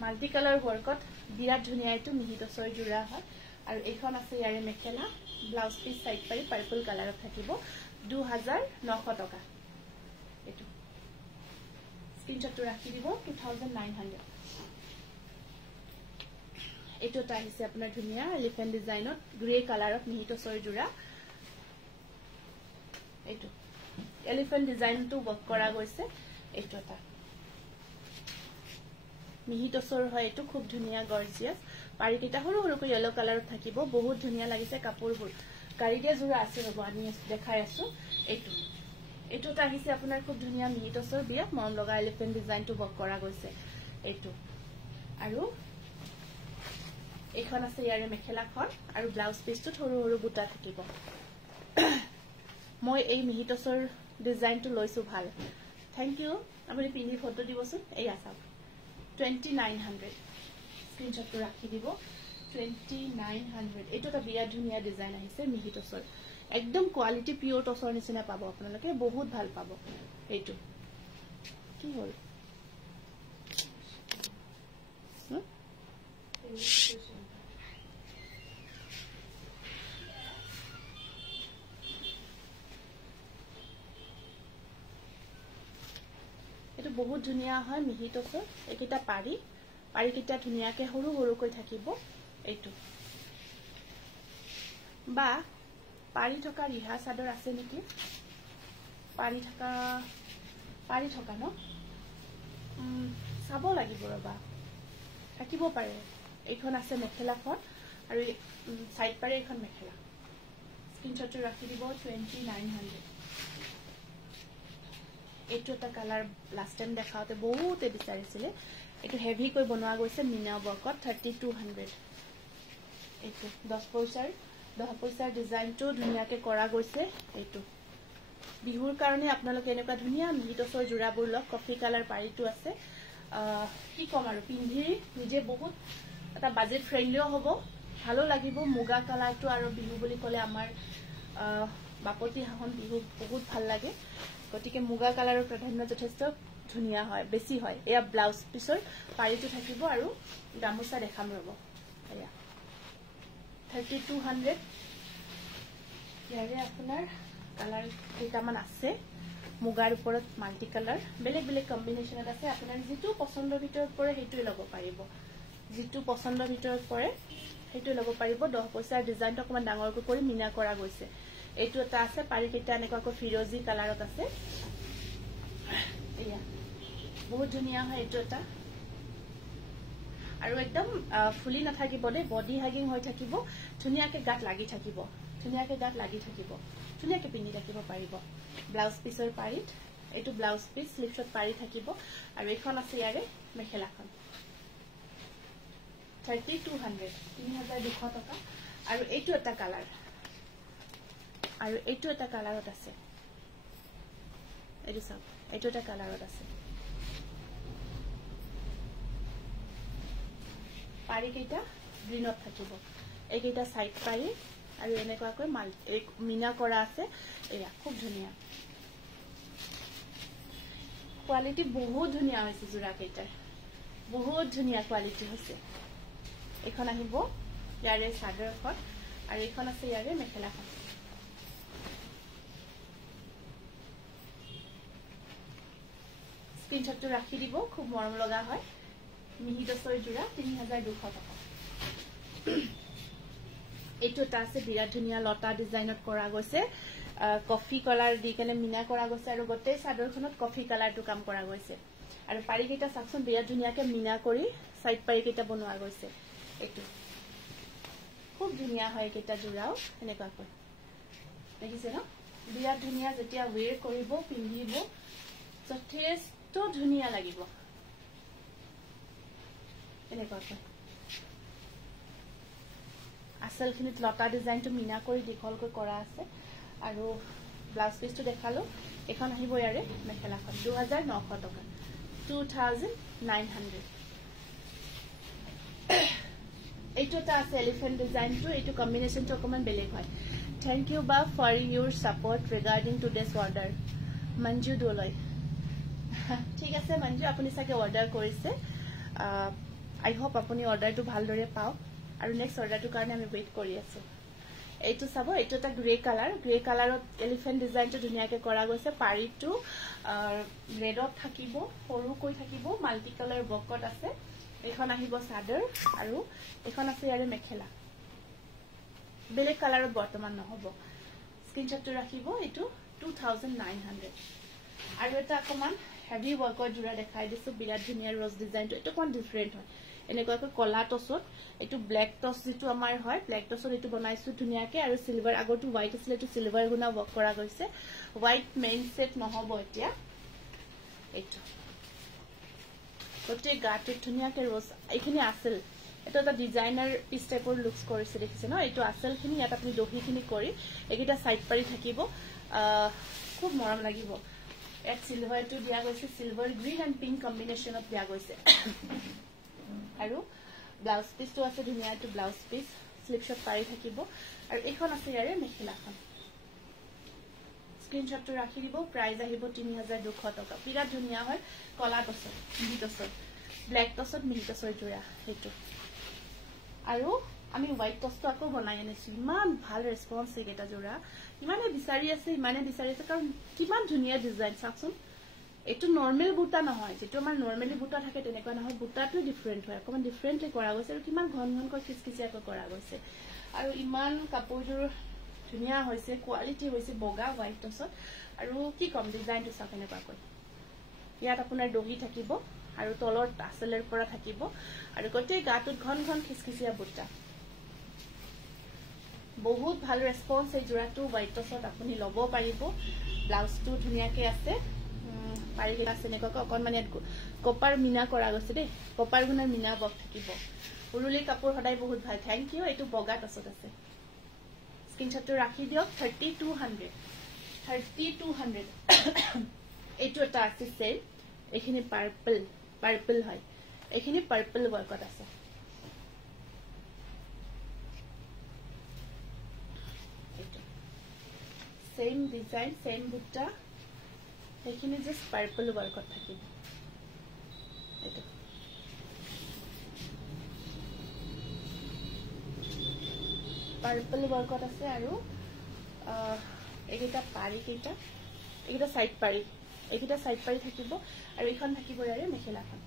মাল্টি কালাৰ ওয়াৰ্কত বিৰাট ধুনিয়া এইটো মিহিটছৰ জোৰা হয় আৰু এইখন আছে ইয়াৰে মেখেলা ব্লাউজ পিস সাইড পাৰি পাৰ্পল কালাৰত থাকিব 2900 টকা এইটো স্ক্ৰিনশ্বটটো ৰাখি দিব 2900 এইটো আহিছে আপোনাৰ ধুনিয়া এলিফেন্ট ডিজাইনত গ্ৰে কালাৰত মিহিটছৰ জোৰা এইটো এলিফেন্ট ডিজাইনটো ওয়াৰ্ক কৰা গৈছে এইটো এটা মিহিটছৰ হয় এইটো খুব ধুনিয়া গৰ্জিয়াস পাৰিকেটা সৰু সৰুকৈ ইয়েলো কালাৰত থাকিব বহুত ধুনিয়া লাগিছে কাপোৰবোৰ গাড়ীতে জোৰা আছে ৰব আমি দেখাই আছো এইটো এইটোটা আহিছে আপোনাৰ খুব ধুনিয়া মিহিটছৰ বিয়া মৰম লগা এলিফেন্ট ডিজাইনটো ওয়াৰ্ক কৰা গৈছে এইটো আৰু এইখন আছে ইয়াৰে মেখেলাখন আৰু ব্লাউজ পিসটো সৰু সৰু বুটা থাকিব মই এই মিহিটছৰ ডিজাইনটো লৈছো ভাল থ্যাংক ইউ আপুনি পিনি ফটো দিবচোন এই আছা 2900 স্ক্ৰিনশ্বটটো ৰাখি দিব 2900 এইটো এটা বিৰাট ধুনিয়া ডিজাইন আহিছে মিহিটছৰ একদম কোৱালিটি পিওৰ টছৰ নিচিনা পাব আপোনালোকে বহুত ভাল পাব এইটো কি হল এইটো বহুত ধুনিয়া হয় মিহিটছৰ একিটা পাৰিকিটা ধুনিয়াকে সৰু সৰুকৈ থাকিব এইটো বা পাৰি থকা ৰিহা চাদৰ আছে নেকি পাৰি থকা ন চাব লাগিব ৰবা থাকিব পাৰে এইখন আছে মেখেলাখন আৰু সাইড পাৰি এইখন মেখেলা স্ক্ৰিনশ্বটটো ৰাখি দিব 2900 এইটো এটা কালাৰ লাষ্ট টাইম দেখাওতে বহুতে বিচাৰিছিলে এইটো হেভি কৈ বনোৱা গৈছে মিনা ওয়াৰ্কত 3200 এইটো 10 পইচাৰ ডিজাইনটো ধুনিয়াকে কৰা গৈছে এইটো বিহুৰ কাৰণে আপোনালোকে এনেকুৱা ধুনিয়া মিহিটছৰ জোৰাবোৰ লক কফি কালাৰ পাৰিটো আছে কি কম আৰু পিন্ধি নিজে বহুত এটা বাজেট ফ্ৰেন্ডলিও হ'ব ভালো লাগিব মুগা কালাৰটো আৰু বিহু বুলি ক'লে আমাৰ বাপতি হাহন বিহু বহুত ভাল লাগে গতিকে মুগা কালাৰৰ প্ৰাধান্য যথেষ্ট ধুনিয়া হয় বেছি হয় এয়া ব্লাউজ পিসৰ পাৰিটো থাকিব আৰু গামোচা দেখাম ৰব এয়া 3200 ইয়াৰে আপোনাৰ কালাৰ কেইটামান আছে মুগাৰ ওপৰত মাল্টি কালাৰ বেলেগ বেলেগ কম্বিনেশনত আছে আপোনাৰ যেটো পছন্দৰ ভিতৰত পৰে হেইটোই লব পাৰিব যেটো পছন্দৰ ভিতৰত পৰে হেইটো লব পাৰিব 10 পইচাৰ ডিজাইনটো অকমান ডাঙৰকৈ কৰি মিনা কৰা গৈছে এইটো এটা আছে পাৰিকেটা এনেকুৱাকৈ ফিৰোজি কালাৰত আছে এয়া বহুত ধুনিয়া হয় এইটো এটা আৰু একদম ফুলি নাথাকিব দে বডি হাগিং হৈ থাকিব ধুনিয়াকে গাত লাগি থাকিব ধুনিয়াকে পিন্ধি থাকিব পাৰিব ব্লাউজ পিসৰ পাৰিত এইটো ব্লাউজ পিস স্লিভছত পাৰি থাকিব আৰু এইখন আছে ইয়াৰে মেখেলাখন 3200 3200 টকা আৰু এইটো এটা কালাৰ আৰু এইটো এটা কালাৰত আছে এইটো সব এইটো এটা কালাৰত আছে পাৰি কেইটা গ্ৰীনত থাকিব এইকেইটা সাইড পাৰি আৰু এনেকুৱাকৈ মিনা কৰা আছে এয়া খুব ধুনিয়া কোৱালিটি বহুত ধুনিয়া হৈছে জোৰা কেইটাৰ বহুত ধুনিয়া কোৱালিটি হৈছে এখন আহিব ইয়াৰে চাদৰখন আৰু এইখন আছে ইয়াৰে মেখেলাখন স্ক্ৰিনশ্বটটো ৰাখি দিব খুব মৰম লগা হয় মিহিটছৰ জোৰা 3200 টকা এইটো এটা আছে বিৰাট ধুনিয়া লতা ডিজাইনত কৰা গৈছে কফি কালাৰ দি কেনে মিনা কৰা গৈছে আৰু গোটেই চাদৰখনত কফি কালাৰটো কাম কৰা গৈছে আৰু পাৰিকেটা সাকচন বিৰাট ধুনিয়াকে মিনা কৰি সাইড পাৰিকেটা বনোৱা গৈছে এইটো খুব ধুনীয়া হয় কেইটা জোৰাও এনেকুৱাকৈ দেখিছে ন বিৰাট ধুনীয়া যেতিয়া ওয়েৰ কৰিব পিন্ধিব যথেষ্ট ধুনীয়া লাগিব এনেকুৱাকৈ আচলখিনিত লতা ডিজাইনটো মিনা কৰি দীঘলকৈ কৰা আছে আৰু ব্লাউজ পিচটো দেখালো এখন আহিব ইয়াৰে মেখেলাখন 2900 টকা 2900 এইটো এটা আছে এলিফেন্ট ডিজাইনটো এইটো কম্বিনেশনটো অকমান বেলেগ হয় থ্যাংক ইউ বা for your support regarding today's order Manju দোলৈ ঠিক আছে মঞ্জু আপুনি সাকে অৰ্ডাৰ কৰিছে আই হোপ আপুনি অৰ্ডাৰটো ভালদৰে পাওক আৰু নেক্সট অৰ্ডাৰটোৰ কাৰণে আমি ৱেইট কৰি আছো এইটো চাব এইটো এটা গ্ৰে কালাৰত এলিফেন্ট ডিজাইনটো ধুনীয়াকৈ কৰা গৈছে পাৰিটো ৰেডত থাকিব সৰুকৈ থাকিব মাল্টি কালাৰ বকত আছে এখন আহিব সাদৰ আৰু এখন আছে ইয়াৰে মেখেলা বেলেগ কালাৰত বৰ্তমান নহব স্ক্ৰিনশ্বটটো ৰাখিব এইটো 2900 আৰু এটা অকমান হেভি ওয়াৰ্কৰ জোৰা দেখাই দিছো বিৰাট ধুনীয়া ৰজ ডিজাইনটো এইটো কোন ডিফাৰেন্ট হয় এনেকুৱাকৈ কলা টছত এইটো ব্ল্যাক টছ যেটো আমাৰ হয় ব্ল্যাক টছত এইটো বনাইছো ধুনীয়াকৈ আৰু সিলভাৰ আগতো হোৱাইট আছিল এইটো সিলভাৰ গুণা ওয়াৰ্ক কৰা গৈছে হোৱাইট মেইন সেট নহব এতিয়া এইটো গোটেই গাটো ধুনীয়াকৈ ৰজ এইখিনি আছিল এটা এটা ডিজাইনাৰ পিস টাইপৰ লুকস কৰিছে দেখিছে ন এইটো আসলখিনি ইয়াত আপুনি দহিখিনি কৰি এইটা সাইড পাৰি থাকিব খুব মৰম লাগিব এক সিলভাৰটো দিয়া গৈছে সিলভাৰ গ্ৰীন এন্ড পিংক কম্বিনেশনত দিয়া গৈছে আৰু ব্লাউজ পিসটো আছে ধুনীয়াটো ব্লাউজ পিস স্লিপ শট পাৰি থাকিব আৰু এইখন আছে ইয়াৰে মেখেলাখন স্ক্ৰিনশ্বটটো ৰাখি দিব প্ৰাইস আহিব 3200 টকা বিৰাট ধুনীয়া হয় কলা টছত মিহি টছত ব্ল্যাক টছত মিহি টছৰ জোৰা এইটো আৰু আমি হোৱাইট টছটো আকৌ বনাই আনিছো ইমান ভাল ৰেসপন্স এইটা জোৰা ইমানে বিচাৰি আছে কাৰণ কিমান ধুনীয়া ডিজাইন চাওকচোন এইটো নৰমাল বুটা নহয় যেটো আমাৰ নৰমালি বুটা থাকে তেনেকুৱা নহয় বুটাটো ডিফাৰেন্ট হয় অকমান ডিফাৰেন্টলি কৰা গৈছে আৰু কিমান ঘন ঘনকৈ কিচকিচিয়াকৈ কৰা গৈছে আৰু ইমান কাপোৰযোৰ ধুনীয়া হৈছে কোৱালিটি হৈছে বগা হোৱাইট টছত আৰু কি কম ডিজাইনটো চাওক এনেকুৱাকৈ ইয়াত আপোনাৰ দহি থাকিব আৰু তলৰ টাসেলৰ পৰা থাকিব আৰু গোটেই গাটোত ঘন ঘন কিচকিচিয়া বুটা বহুত ভাল ৰেসপন্স এই জোৰাটো হোৱাইট টছত আপুনি লব পাৰিব ব্লাউজটো ধুনীয়াকৈ আছে পাৰি আছে নেকৈ অকন মানে কপাৰ মিনা কৰা গৈছে দে কপাৰ গুণৰ মিনা বক থাকিব উৰুলি কাপোৰ হদাই বহুত ভাল থ্যাংক ইউ এইটো বগা টছত আছে স্ক্ৰিনশ্বটটো ৰাখি দিয়ক 3200 এইটো এটা আছে সেল এইখিনি পাৰ্পল হয় এইখিনি পাৰ্পল ওয়াৰ্কত আছে সেম ডিজাইন সেম বুটা এইখিনি জাস্ট পাৰ্পল ওয়াৰ্কত থাকিব এটা পাৰ্পল ওয়াৰ্কত আছে আৰু এইটা পাৰি কেইটা এইটা সাইড পাৰি থাকিব আৰু এখন থাকিব ইয়াৰে মেখেলাখন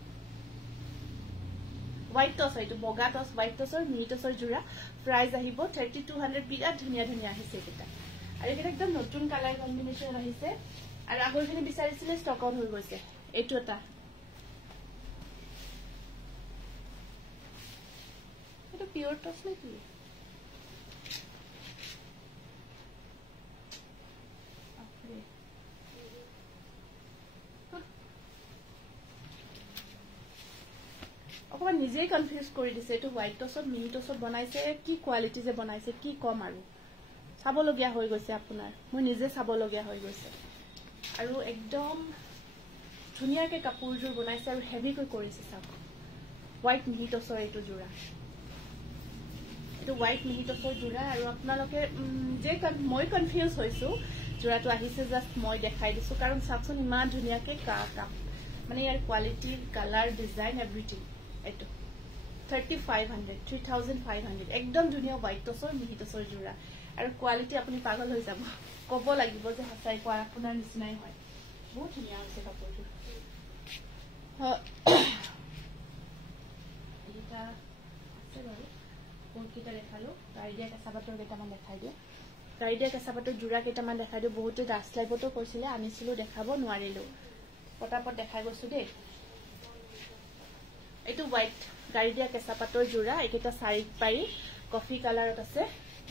হোৱাইট টছ এইটো বগা টছ হোৱাইট টছৰ মিহি টছৰ জোৰা প্ৰাইস আহিব 3200 বিৰাট ধুনীয়া আহিছে এটা আৰু এটা একদম নতুন কালাৰ কম্বিনেশন আহিছে আৰু আগৰখিনি বিচাৰিছিলে ষ্টক আউট হৈ গৈছে এইটো এটা এটা পিওৰ টছ নেকি অকমান নিজেই কনফিউজ কৰি দিছে এইটো হোৱাইট টছত মিহি টছত বনাইছে কি কোৱালিটি যে বনাইছে কি কম আৰু চাবলগীয়া হৈ গৈছে আপোনাৰ মই নিজে চাবলগীয়া হৈ গৈছে আৰু একদম ধুনীয়াকৈ কাপোৰযোৰ বনাইছে আৰু হেভিকৈ কৰিছে চাওক হোৱাইট মিহি টছৰ এইটো জোৰা এইটো হোৱাইট মিহি টছৰ জোৰা আৰু আপোনালোকে যে মই কনফিউজ হৈছো জোৰাটো আহিছে জাস্ট মই দেখাই দিছো কাৰণ চাওকচোন ইমান ধুনীয়াকৈ কাম মানে ইয়াৰ কোৱালিটি কালাৰ ডিজাইন এভৰিথিং এইটো 3500 একদম ধুনীয়া হোৱাইট টছৰ মিহি টছৰ জোৰা আৰু কোৱালিটি আপুনি পাগল হৈ যাব কব লাগিব যে হাসাই কোৱা আপোনাৰ নিচিনাই হয় বহুত ধুনীয়া হৈছে কাপোৰটো এটা আছে বাৰু কোনকেইটা দেখালো গাইডিয়া কেঁচাপাতৰ কেইটামান দেখাই দিওঁ গাইডিয়া কেঁচাপাতৰ জোৰা কেইটামান দেখাই দিওঁ বহুতে ডাষ্ট লাইভতো কৈছিলে আনিছিলো দেখাব নোৱাৰিলো পটাপট দেখাই গৈছো দেই এইটো হোৱাইট গাইডিয়া কেঁচাপাতৰ জোৰা এইকেইটা 4 পাৰি কফি কালাৰত আছে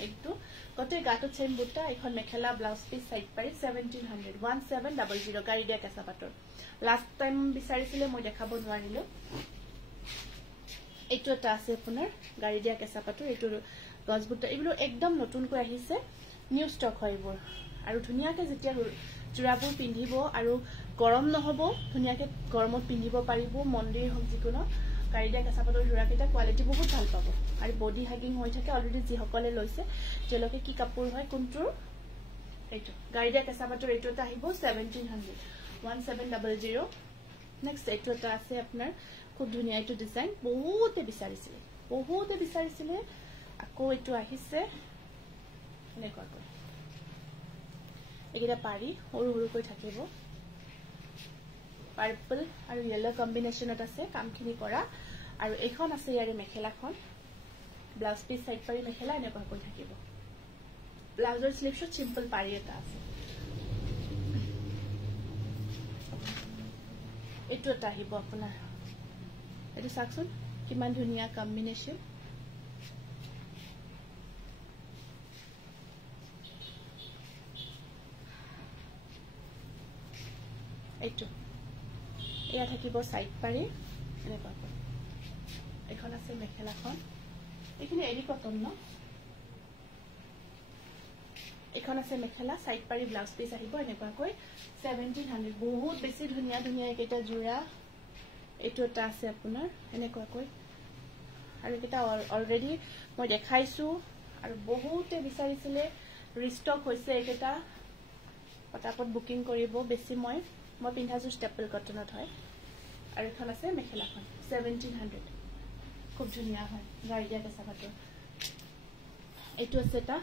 এইটো গটে গাটো চেম বুটা এখন মেখেলা ব্লাউজ পিস সাইড পাৰি 1700 1700 গাড়ী দিয়া কেঁচা পাটৰ লাষ্ট টাইম বিচাৰিছিলে মই দেখাব নোৱাৰিলো এইটো এটা আছে আপোনাৰ গাড়ী দিয়া কেঁচা পাটৰ এইটো গজ বুটা এইগুলো একদম নতুনকৈ আহিছে নিউ ষ্টক হয় এইবোৰ আৰু ধুনিয়াকে যেতিয়া জোৰাবোৰ পিন্ধিব আৰু গৰম নহব ধুনিয়াকে গৰমত পিন্ধিব পাৰিব মন্দিৰ হক যিকোনো গাড়ী দিয়া কেঁচা পাটৰ জোৰাকেইটা কোৱালিটি বহুত ভাল পাব আৰু বডি হাগিং হৈ থাকে অলৰেডি যি সকলে লৈছে যেলকে কি কাপোৰ হয় কোনটোৰ এইটো গাড়ী দিয়া কেঁচা পাটৰ এইটো এটা আহিব 1700 1700 নেক্সট এইটো এটা আছে আপোনাৰ খুব ধুনিয়া এইটো ডিজাইন বহুতে বিচাৰিছিলে আকৌ এইটো আহিছে এনেকুৱা কৈ এগিটা পাৰি সৰু সৰুকৈ থাকিব পাৰ্পল আৰু ইয়েলো কম্বিনেশনত আছে কামখিনি কৰা আৰু এখন আছে ইয়াৰে মেখেলাখন ব্লাউজ পিস সাইড পাৰি মেখেলা এনেকুৱা কৈ থাকিব ব্লাউজৰ স্লিভছত সিম্পল পাৰি এটা আছে এইটো এটা আহিব আপোনাৰ এইটো চাকচোন কিমান ধুনিয়া কম্বিনেশন এইটো এয়া থাকিব সাইড পাৰি এনেকুৱা এখন আছে মেখেলাখন এইখিনি এৰি কটন ন এখন আছে মেখেলা সাইড পাৰি ব্লাউজ পিস আহিব এনেকুৱা কৈ 1700 বহুত বেছি ধুনিয়া একেটা জোৰা এইটো এটা আছে আপোনাৰ এনেকুৱা কৈ আৰু এটা অলৰেডি মই দেখাইছো আৰু বহুতে বিচাৰিছিলে ৰিষ্টক হৈছে একেটা পটাপট বুকিং কৰিব বেছি মই পিন্ধাজু ষ্টেপল কটনত হয় আৰু এখন আছে মেখেলাখন 1700 খুব ধুনিয়া হয় গাড়ী দিয়া কেঁচা পাটৰ এইটো আছে এটা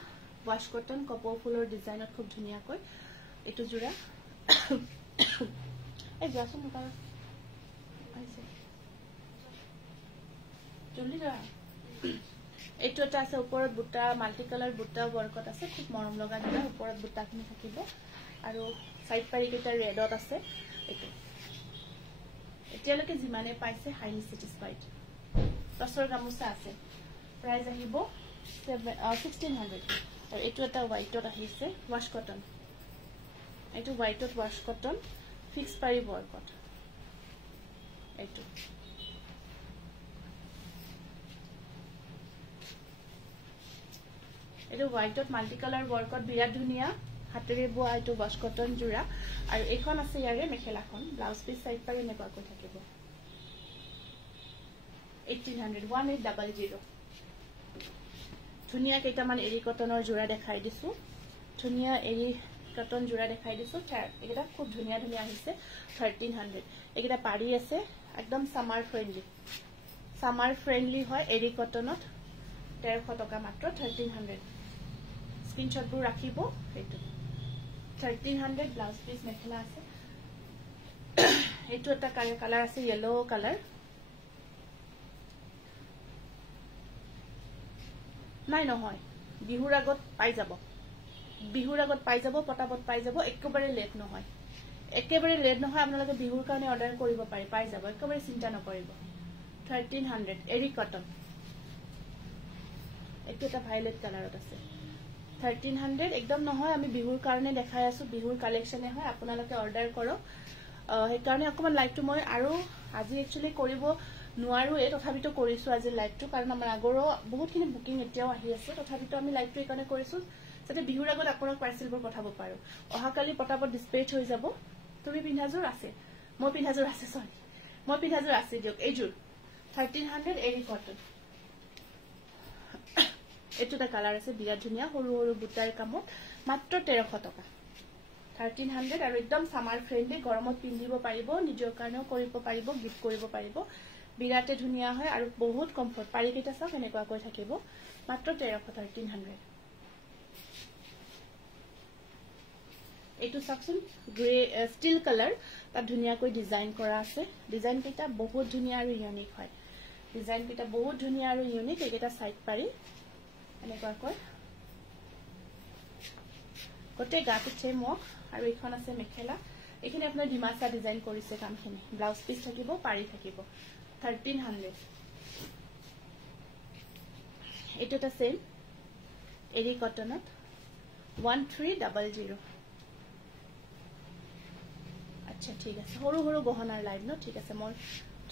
ওয়াশ কটন কপৌ ফুলৰ ডিজাইনত খুব ধুনিয়া কৈ এইটো জোৰা এই যাচোন নকা আইছে জলদি যা এইটো এটা আছে ওপৰত বুটা মাল্টি কালাৰ বুটা ওয়াৰ্কত আছে খুব মৰম লগা দিলা ওপৰত বুটাখিনি থাকিব আৰু সাইড পাৰি কেটা ৰেডত আছে এইটো এতিয়ালৈকে যিমানে পাইছে হাইলি স্যাটিসফাইড টসৰ গামুচা আছে প্ৰাইস আহিব 1600 আৰু এইটো এটা হোৱাইটত আহিছে ওয়াশ কটন এইটো হোৱাইটত ওয়াশ কটন ফিক্স পাৰি ওয়াৰ্কত এইটো এইটো হোৱাইটত মাল্টি কালাৰ ওয়াৰ্কত বিৰাট ধুনিয়া হাতেৰে বোৱা এইটো ওয়াশ কটন জোৰা আৰু এখন আছে ইয়াৰে মেখেলাখন ব্লাউজ পিস সাইড পাৰি এনেকুৱা কৈ থাকিব 1800 1800 ধুনিয়া কেইটামান এৰি কটনৰ জোৰা দেখাই দিছো ধুনিয়া এৰি কটন জোৰা দেখাই দিছো এটা খুব ধুনিয়া আহিছে 1300 এটা পাৰি আছে একদম সামাৰ ফ্ৰেন্ডলি হয় এৰি কটনত 1300 টকা মাত্ৰ 1300 স্ক্ৰিনশ্বট বোৰ ৰাখিব এইটো 1300 ব্লাউজ পিস মেখেলা আছে এইটো এটা কালাৰ আছে ইয়েলো কালাৰ নাই নহয় বিহুৰ আগত পাই যাব পটাপট পাই যাব একেবাৰে লেট নহয় আপোনালোকে বিহুৰ কাৰণে অৰ্ডাৰ কৰিব পাই যাব একেবাৰে চিন্তা নকৰিব 1300 এৰি কটন এইটো এটা ভায়োলেট কালাৰত আছে 1300 একদম নহয় আমি বিহুৰ কাৰণে দেখাই আছো বিহুৰ কালেকশনে হয় আপোনালোকে অৰ্ডাৰ কৰক সেই কাৰণে অকমান লাইভটো মই আৰু আজি একচুয়ালি কৰিব নোৱাৰো তথাপিতো কৰিছো আজি লাইভটো কাৰণ আমাৰ আগৰো বহুতখিনি বুকিং এতিয়াও আহি আছে তথাপিতো আমি লাইভটো এই কাৰণে কৰিছো যাতে বিহুৰ আগত আপোনাক পাৰ্সেলবোৰ পঠাব পাৰো অহাকালি পটাপট ডিসপেচ হৈ যাব তুমি পিন্ধাজুৰ আছে মই পিন্ধাজুৰ আছে দিয়ক এইজুৰ 1300 এৰি কটন এইটো এটা কালাৰ আছে বিৰাট ধুনিয়া সৰু বুটাৰ কামত মাত্ৰ 1300 টকা 1300 আৰু একদম সামাৰ ফ্ৰেন্ডলি গৰমত পিন্ধিব পাৰিব নিজৰ কাৰণেও কৰিব পাৰিব গিফট কৰিব পাৰিব বিৰাটে ধুনিয়া হয় আৰু বহুত কমফৰ্ট পাৰি কেইটা চাওক এনেকুৱা কৈ থাকিব মাত্ৰ 1300 এইটো চাকচোন গ্ৰে ষ্টিল কালাৰ তাত ধুনিয়াকৈ ডিজাইন কৰা আছে ডিজাইন কেইটা বহুত ধুনিয়া আৰু ইউনিক হয় এইকেইটা সাইড পাৰি এনেকুৱা কৈ গোটে গাটো চেম ৱৰ্ক আৰু এখন আছে মেখেলা এইখিনি আপোনাৰ ডিমাসা ডিজাইন কৰিছে কামখিনি ব্লাউজ পিস থাকিব পাৰি থাকিব 1300 এইটো এটা সেম এৰি কটনত 1300 আচ্ছা ঠিক আছে সৰু সৰু গহনাৰ লাইভ ন ঠিক আছে মই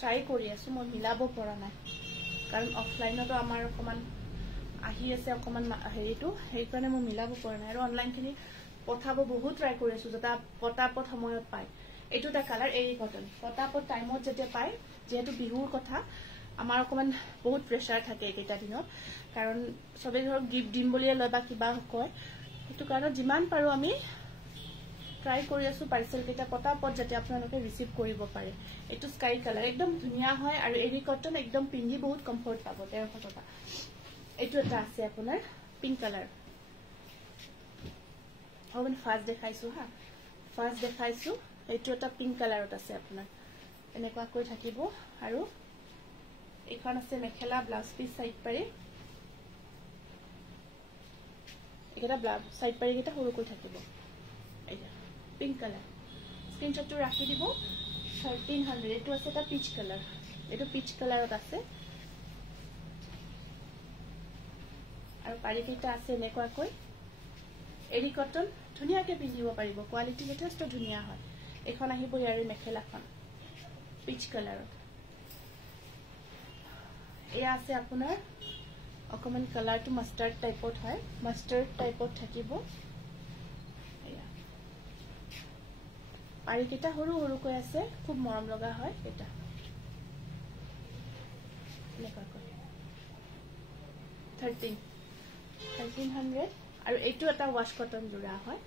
ট্ৰাই কৰি আছো মই মিলাব পৰা নাই কাৰণ অফলাইনতো আমাৰ অকমান আহি আছে অকমান হেৰিটো সেই কাৰণে মই মিলাব পৰা নাই আৰু অনলাইন খিনি পঠাব বহুত ট্ৰাই কৰি আছো যেটা পটাপট সময়ত পায় এইটো এটা কালাৰ এৰি কটন পটাপট টাইমত যেতিয়া পায় যেহেতু বিহুৰ কথা আমাৰ অকমান বহুত প্ৰেছাৰ থাকে এইটা দিনত কাৰণ সবে ধৰক গিফট দিম বুলিয়ে লয় বা কিবা কয় সেইটো কাৰণ যিমান পাৰো আমি ট্ৰাই কৰি আছো পাৰ্সেল কেটা পটাপট যাতে আপোনালোকে ৰিসিভ কৰিব পাৰে এইটো স্কাই কালাৰ একদম ধুনিয়া হয় আৰু এৰি কটন একদম পিন্ধি বহুত কমফৰ্ট পাব 1300 টকা এইটো এটা আছে আপোনাৰ পিংক কালাৰ হবন ফাৰ্স্ট দেখাইছো হা ফাৰ্স্ট দেখাইছো এইটো এটা পিংক কালাৰত আছে আপোনাৰ এনেকুৱা কৈ থাকিব আৰু এখন আছে মেখেলা ব্লাউজ পিস সাইড পাৰি এটা ব্লাউজ সাইড পাৰি এটা সৰু কৈ থাকিব এইটা পিংক কালার স্ক্রিনশট তো রাখি দিব 1300 এটো আছে এটা পিচ কালার এটো পিচ কালারত আছে আৰু পাৰি কেটা আছে নেকুৱা কৈ এৰি কটন ধুনিয়াকে পিন্ধিব পাৰিব কোৱালিটি যথেষ্ট ধুনিয়া হয় এখন আহিব ইয়াৰে মেখেলাখন পিচ কালাৰত এয়া আছে আপোনাৰ অকমান কালাৰটো মাস্টাৰ্ড টাইপত হয় মাস্টাৰ্ড টাইপত থাকিব পাৰি কেটা সৰু সৰু কৈ আছে খুব মৰম লগা হয় এটা লেখা কৈ 1300 আৰু এইটো এটা ওয়াশ কটন জোৰা হয়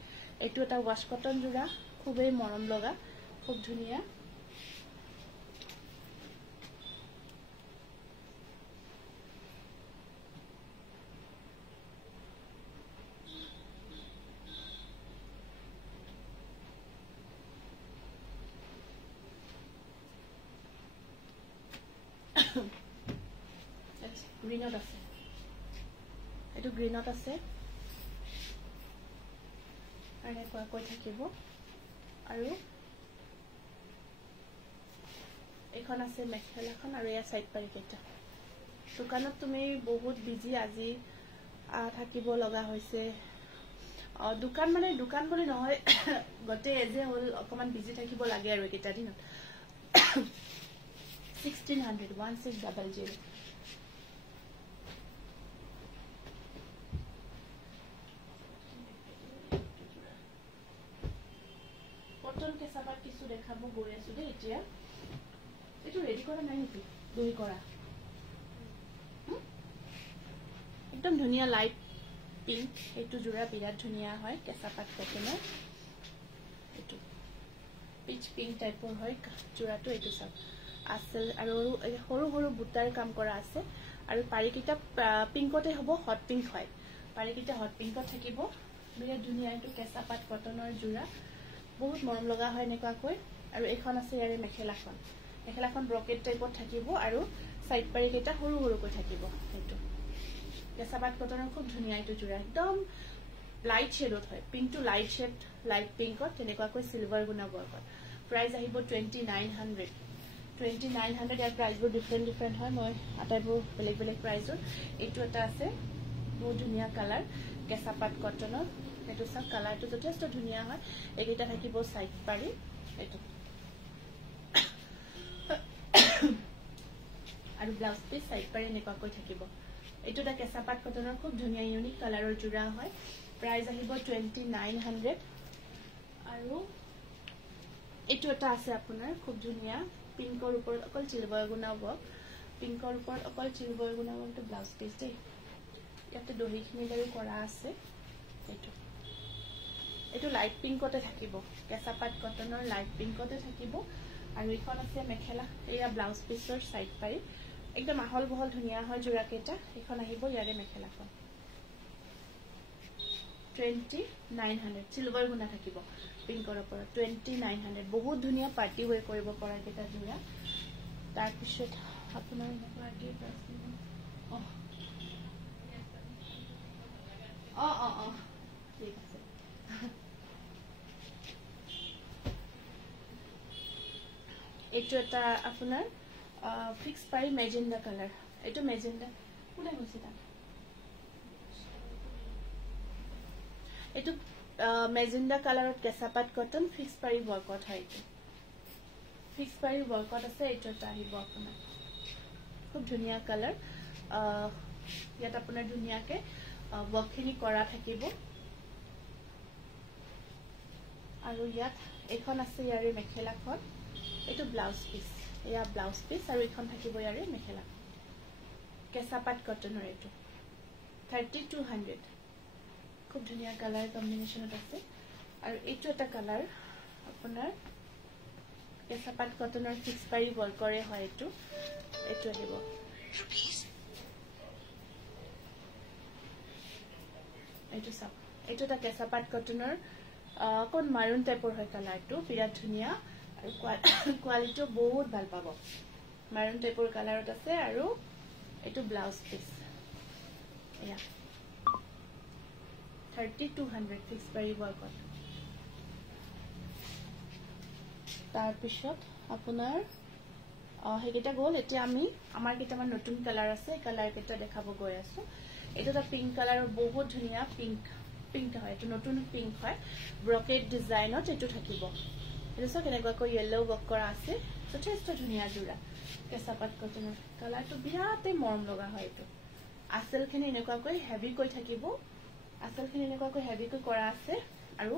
এইটো এটা ওয়াশ কটন জোৰা খুবেই মৰম লগা খুব ধুনিয়া গ্ৰীনত আছে এটো গ্ৰীনত আছে আৰে কৈ থাকিব আৰু এখন আছে মেখেলাখন আৰু এয়া সাইড পাৰি কেটা দোকানত তুমি বহুত বিজি আজি থাকিব লগা হৈছে দোকান মানে দোকান বুলি নহয় গতে এজে হল অকমান বিজি থাকিব লাগে আৰু কেটা দিনত 1600 কটন के साथ কিছু দেখাবো গৈ আছো দে এতিয়া এটো ৰেডি কৰা নাই নেকি দহি কৰা একদম ধুনিয়া লাইট পিংক এটো জোৰা বিৰাট ধুনিয়া হয় কেঁচা পাট কটনৰ এটো পিচ পিংক টাইপৰ হয় জোৰাটো এটো সব আছে আৰু সৰু সৰু বুটাৰ কাম কৰা আছে আৰু পাৰি কিটা পিংকতে হ'ব হট পিংক হয় পাৰি কিটা হট পিংকত থাকিব বিৰাট ধুনিয়া এটো কেঁচা পাট কটনৰ জোৰা বহুত মৰম লগা হয় নেকুৱা কৈ আৰু এখন আছে ইয়াৰে মেখেলাখন ব্ৰকেট টাইপত থাকিব আৰু সাইড পাৰি কেটা সৰু সৰু কৈ থাকিব এটো কেঁচা পাট কটনৰ খুব ধুনিয়া এটো জোৰা একদম লাইট শেডত হয় pink to light shade light পিংকত তেনেকুৱা কৈ সিলভাৰ গুনা বৰ্কত প্ৰাইস আহিব 2900 ইয়াৰ প্ৰাইসবোৰ ডিফাৰেন্ট হয় মই আটাইবোৰ বেলেগ বেলেগ প্ৰাইসৰ এটো এটা আছে বহুত ধুনিয়া কালাৰ কেঁচা পাট কটনৰ এটো সব কালাৰটো যথেষ্ট ধুনিয়া হয় এইটা থাকিব সাইড পাৰি এটো আৰু ব্লাউজ পিস সাইড পাৰি নেকুৱা কৈ থাকিব এটো এটা কেঁচা পাট কটনৰ খুব ধুনিয়া ইউনিক কালাৰৰ জোৰা হয় প্ৰাইস আহিব 2900 আৰু এটো এটা আছে আপোনাৰ খুব ধুনিয়া পিংকৰ ওপৰত অকল চিলভাৰ গুনা ওপৰত পিংকৰ ওপৰত অকল চিলভাৰ গুনা ওপৰত ব্লাউজ পিস দে ইয়াতে দহিখিনি বাৰু কৰা আছে এটো লাইট পিংকতে থাকিব কেঁচা পাট কটনৰ লাইট পিংকতে থাকিব আৰু এখন আছে মেখেলা এয়া ব্লাউজ পিসৰ সাইড পাৰি একদম আহল বহল ধুনিয়া হয় জোৰা কেটা এখন আহিব ইয়াৰে মেখেলাখন 2900 সিলভাৰ গুনা থাকিব পিংকৰ ওপৰত 2900 বহুত ধুনিয়া পাৰ্টি ওয়ে কৰিব পৰা কেটা জোৰা তাৰ পিছত আপোনাৰ পাৰ্টি ঠিক আছে এটো এটা আপোনাৰ ফিক্স পাৰি মেজেন্ডা কালাৰ এটো মেজেন্ডা কোনে কৈছে তা এইটো মেজেন্ডা কালাৰত কেঁচাপাত কটন ফিক্স পাৰি বৰকট হয় এইটো ফিক্স পাৰি বৰকট আছে এইটো এটা আহিব আপোনাৰ খুব ধুনীয়া কালাৰ ইয়াত আপোনাৰ ধুনীয়াকে বৰখিনি কৰা থাকিব আৰু ইয়াত এখন আছে ইয়াৰে মেখেলাখন এইটো ব্লাউজ পিস এয়া ব্লাউজ পিস আৰু এখন থাকিব ইয়াৰে মেখেলা কেঁচাপাত কটনৰ এইটো 3200 খুব ধুনীয়া কালাৰ কম্বিনেশনত আছে আৰু এইটো এটা কালাৰ আপোনাৰ কেঁচাপাত কটনৰ ফিক্স পাৰি বৰকৰে হয় এইটো আহিব এইটো সব এইটো এটা কেঁচাপাত কটনৰ কোন মাৰুন টাইপৰ হয় কালাৰটো বিৰাট ধুনীয়া আৰু কোৱালিটিও বহুত ভাল পাব মাৰুন টাইপৰ কালাৰত আছে আৰু এইটো ব্লাউজ পিস এয়া 3200 ফিক্স পাৰি বৰকট তাৰ পিছত আপোনাৰ হেগেটা গ'ল এতিয়া আমি আমাৰ কেইটামান নতুন কালাৰ আছে কালাৰ কেইটা দেখাব গৈ আছো এইটো এটা পিংক কালাৰৰ বহুত ধুনীয়া পিংক হয় এইটো নতুন পিংক হয় ব্ৰকেট ডিজাইনত এইটো থাকিব এইটো সব কেনেকৈ ইয়েলো ওয়াৰ্ক কৰা আছে যথেষ্ট ধুনীয়া জোৰা কেঁচাপাত কটনৰ কালাৰটো বিৰাটে মৰম লগা হয় এইটো আঁচলখিনি এনেকুৱাকৈ হেভি কৈ থাকিব আঁচলখিনি এনেকুৱাকৈ হেভি কৈ কৰা আছে আৰু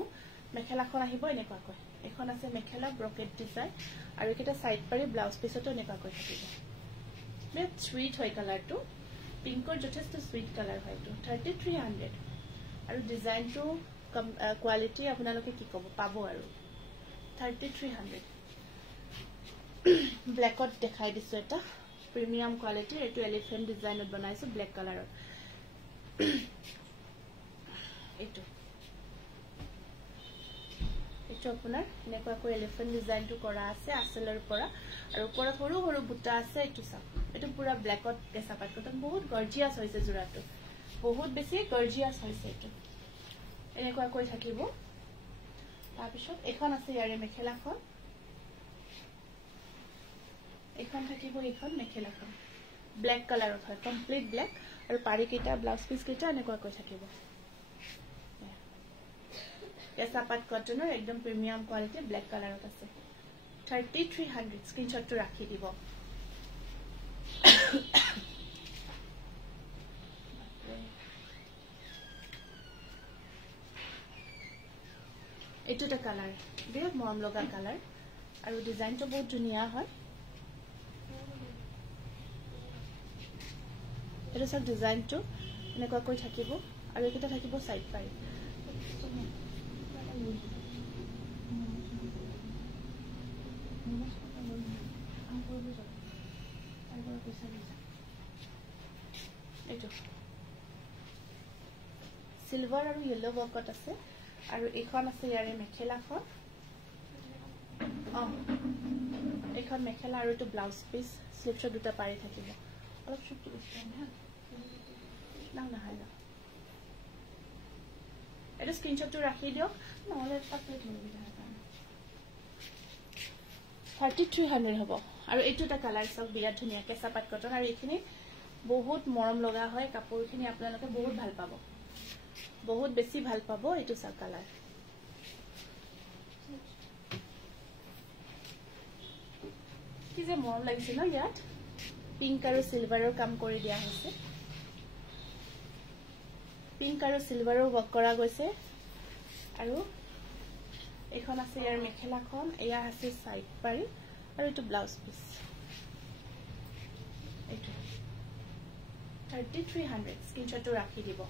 মেখেলাখন আহিব এনেকুৱাকৈ এখন আছে মেখেলা ব্ৰকেট ডিজাইন আৰু এটা সাইড পাৰি ব্লাউজ পিছতো এনেকুৱাকৈ থাকিব বিৰাট সুইট হয় কালাৰটো পিংকৰ যথেষ্ট সুইট কালাৰ হয় এইটো 3300 আৰু ডিজাইনটো কোৱালিটি আপোনালোকে কি ক'ব পাব আৰু 3300 ব্ল্যাকত দেখাই দিছো এটা প্ৰিমিয়াম কোৱালিটি এইটো এলিফেন্ট ডিজাইনত বনাইছো ব্ল্যাক কালাৰত এইটো আপোনাৰ এনেকুৱাকৈ এলিফেন্ট ডিজাইনটো কৰা আছে আঁচলৰ পৰা আৰু ওপৰত সৰু সৰু বুটা আছে এইটো সব এইটো পুৰা ব্ল্যাকত কেঁচাপাত কটন বহুত গৰ্জিয়াছ হৈছে জোৰাটো বহুত বেছি গৰ্জিয়াছ হৈছে এইটো এনেকুৱাকৈ থাকিব তাৰ পিছত এখন আছে ইয়াৰে মেখেলাখন এখন থাকিব এখন মেখেলাখন ব্ল্যাক কালাৰত হয় কমপ্লিট ব্ল্যাক আৰু পাৰি কেইটা ব্লাউজ পিস কেইটা এনেকুৱাকৈ থাকিব কেঁচাপাত কটনৰ একদম প্ৰিমিয়াম কোৱালিটি ব্ল্যাক কালাৰত আছে 3300 স্ক্ৰিনশ্বটটো ৰাখি দিব এইটো এটা কালাৰ বিৰাট মৰম লগা কালাৰ আৰু ডিজাইনটো বহুত ধুনীয়া হয় এটা সব ডিজাইনটো এনেকুৱাকৈ থাকিব আৰু এটা থাকিব সাইড পাৰি এইটো সিলভাৰ আৰু ইয়েলো ওয়াৰ্কত আছে আৰু এখন আছে ইয়াৰে মেখেলাখন এখন মেখেলা আৰু এইটো ব্লাউজ পিস স্লিপছ দুটা পাৰি থাকিব অলপ শুকি দিছো না না হাইলা এটা স্ক্ৰিনশটটো ৰাখি দিওক নহলে তাতে ধৰি যায় 3300 হ'ব আৰু এইটো এটা কালাৰ সব বিৰাট ধুনীয়া কেঁচাপাত কটন আৰু এইখিনি বহুত মৰম লগা হয় কাপোৰখিনি আপোনালোকে বহুত ভাল পাব বহুত বেছি ভাল পাব এইটো সব কালাৰ কি যে মৰম লাগিছে ন ইয়াত পিংক আৰু সিলভাৰৰ কাম কৰি দিয়া হৈছে পিংক আৰু সিলভাৰৰ ওয়াৰ্ক কৰা গৈছে আৰু এখন আছে ইয়াৰ মেখেলাখন এয়া আছে সাইড পাৰি আৰু এইটো ব্লাউজ পিস এইটো 3300 স্ক্ৰিনশটটো ৰাখি দিব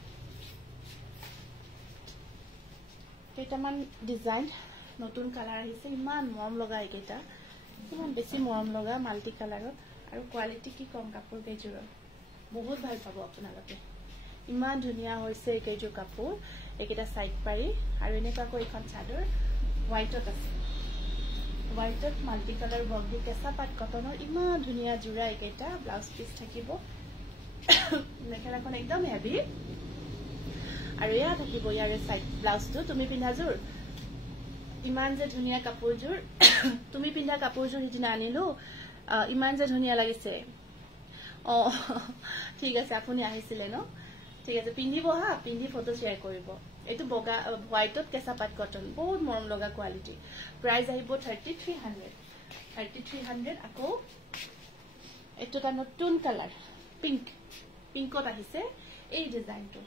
কেইটামান ডিজাইন নতুন কালাৰ আহিছে ইমান মৰম লগা এইকেইটা ইমান বেছি মৰম লগা মাল্টি কালাৰত আৰু কোৱালিটি কি কম কাপোৰ কেইযোৰৰ বহুত ভাল পাব আপোনালোকে ইমান ধুনীয়া হৈছে এইকেইযোৰ কাপোৰ এইকেইটা সাইড পাৰি আৰু এনেকুৱাকৈ এখন চাদৰ হোৱাইটত আছে হোৱাইটত মাল্টি কালাৰ বগি কেঁচাপাত কটনৰ ইমান ধুনীয়া জোৰা এইকেইটা ব্লাউজ পিস থাকিব মেখেলাখন একদম হেভি আৰু এয়া থাকিব ইয়াৰে সাইড ব্লাউজটো তুমি পিন্ধাযোৰ ইমান যে ধুনীয়া কাপোৰযোৰ তুমি পিন্ধা কাপোৰযোৰ হিদিনা আনিলো ইমান যে ধুনীয়া লাগিছে ঠিক আছে আপুনি আহিছিলে ন ঠিক আছে পিন্ধিব হা পিন্ধি ফটো শেয়াৰ কৰিব এইটো বগা হোৱাইটত কেঁচা পাট কটন বহুত মৰম লগা কোৱালিটি প্ৰাইস আহিব 3300 আকৌ এইটো এটা নতুন কালাৰ পিংকত আহিছে এই ডিজাইনটো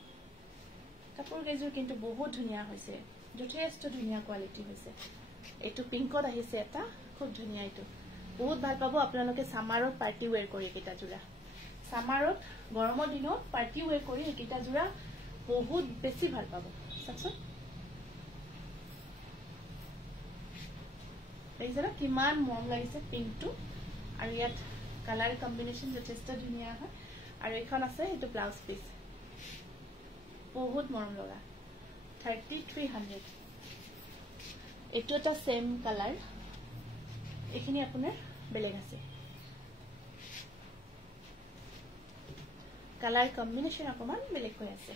কাপোৰ কেজুৰ কিন্তু বহুত ধুনিয়া হৈছে যথেষ্ট ধুনিয়া কোৱালিটি হৈছে এইটো পিংকত আহিছে এটা খুব ধুনিয়া এইটো বহুত ভাল পাবো আপোনালোকে সামাৰত পাৰ্টি ওয়্যাৰ কৰি কিটা জোৰা সামাৰত গৰমৰ দিনত পাৰ্টি ওয়্যাৰ কৰি কিটা জোৰা বহুত বেছি ভাল পাবো সাকছো এই জৰা কিমান মৰম লাগিছে পিংকটো আৰু ইয়াত কালাৰ কম্বিনেশন যথেষ্ট ধুনিয়া হয় আৰু এখন আছে এটো ব্লাউজ পিস বহুত মৰম লগা 3300 এটো এটা সেম কালাৰ এখিনি আপোনাৰ বেলেগ আছে কালাৰ কম্বিনেশন অকমান বেলেগ হৈ আছে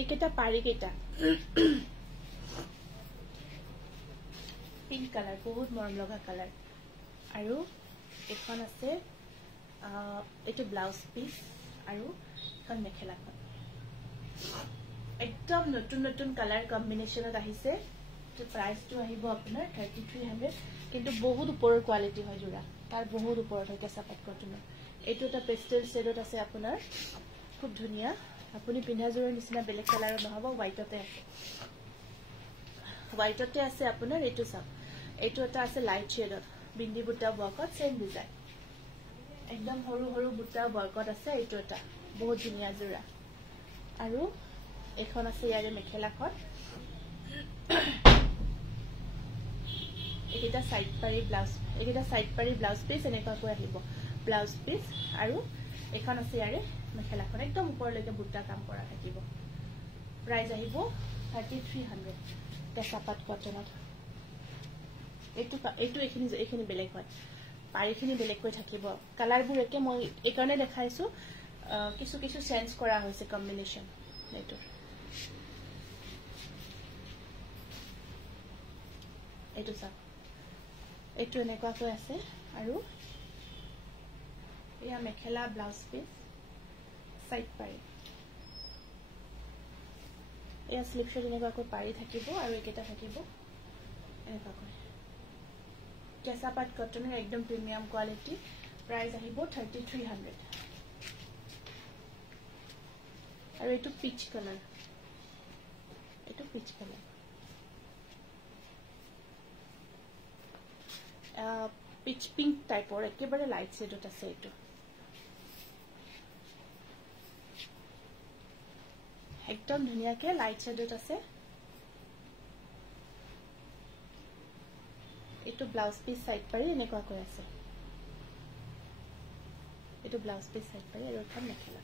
এইকেটা পাৰি কেটা পিংক কালাৰ বহুত মৰম লগা কালাৰ আৰু এখন আছে এটো ব্লাউজ পিস আৰু এখন মেখেলাখন একদম নতুন কালাৰ কম্বিনেশনত আহিছে তো প্ৰাইসটো আহিব আপোনাৰ 3300 কিন্তু বহুত ওপৰৰ কোৱালিটি হয় জোৰা তাৰ বহুত ওপৰত হয় কেঁচা পাট কটনৰ এইটো এটা পেস্টেল শেডত আছে আপোনাৰ খুব ধুনিয়া আপুনি পিন্ধা জোৰৰ নিচিনা বেলেগ কালাৰৰ নহব হোৱাইটতে আছে আপোনাৰ এইটো চাওক এইটো এটা আছে লাইট শেডত বিন্দি বুটা বৰ্কত সেম ডিজাইন একদম সৰু সৰু বুটা বৰ্কত আছে এইটো এটা বহুত ধুনিয়া জোৰা আৰু এখন আছে ইয়াৰে মেখেলাখন এইটা সাইড পাৰি ব্লাউজ পিস এনেকা কৈ আহিব ব্লাউজ পিস আৰু এখন আছে ইয়াৰে মেখেলাখন একদম ওপৰলৈকে বুটা কাম কৰা থাকিব প্ৰাইস আহিব 3300 কেঁচা পাট কটনত এইটো এখিনি বেলেগ হয় পাৰিখিনি বেলেগ কৈ থাকিব কালাৰবোৰ একে মই এইকাৰণে দেখাইছো কিছু চেঞ্জ কৰা হৈছে কম্বিনেশন এইটো চাওক এইটো এনেকুৱা কৈ আছে আৰু এয়া মেখেলা ব্লাউজ পিস সাইড পাৰি এয়া স্লিপ শেড এনেকুৱা পাৰি থাকিব আৰু একেটা থাকিব এনেকুৱা কৈ কেঁচা পাট কটনৰ একদম প্ৰিমিয়াম কোৱালিটি প্ৰাইস আহিব 3300 আৰু এইটো পিচ কালাৰ পিচ পিংক টাইপৰ একেবাৰে লাইট শেডত আছে এইটো একদম ধুনিয়াকে লাইট শেডত আছে এইটো ব্লাউজ পিস সাইড পাৰি এনেকুৱা কৈ আছে এইটো ব্লাউজ পিস সাইড পাৰি আৰু এখন মেখেলা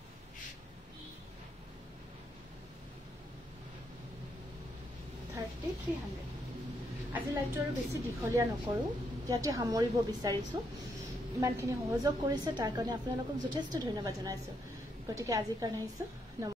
3300 আজি লাইটটো আৰু বেছি দীঘলীয়া নকৰো যাতে সামৰিব বিচাৰিছো ইমানখিনি সহযোগ কৰিছে তাৰ কাৰণে আপোনালোকক যথেষ্ট ধন্যবাদ জনাইছো গতিকে আজিৰ কাৰণে আহিছো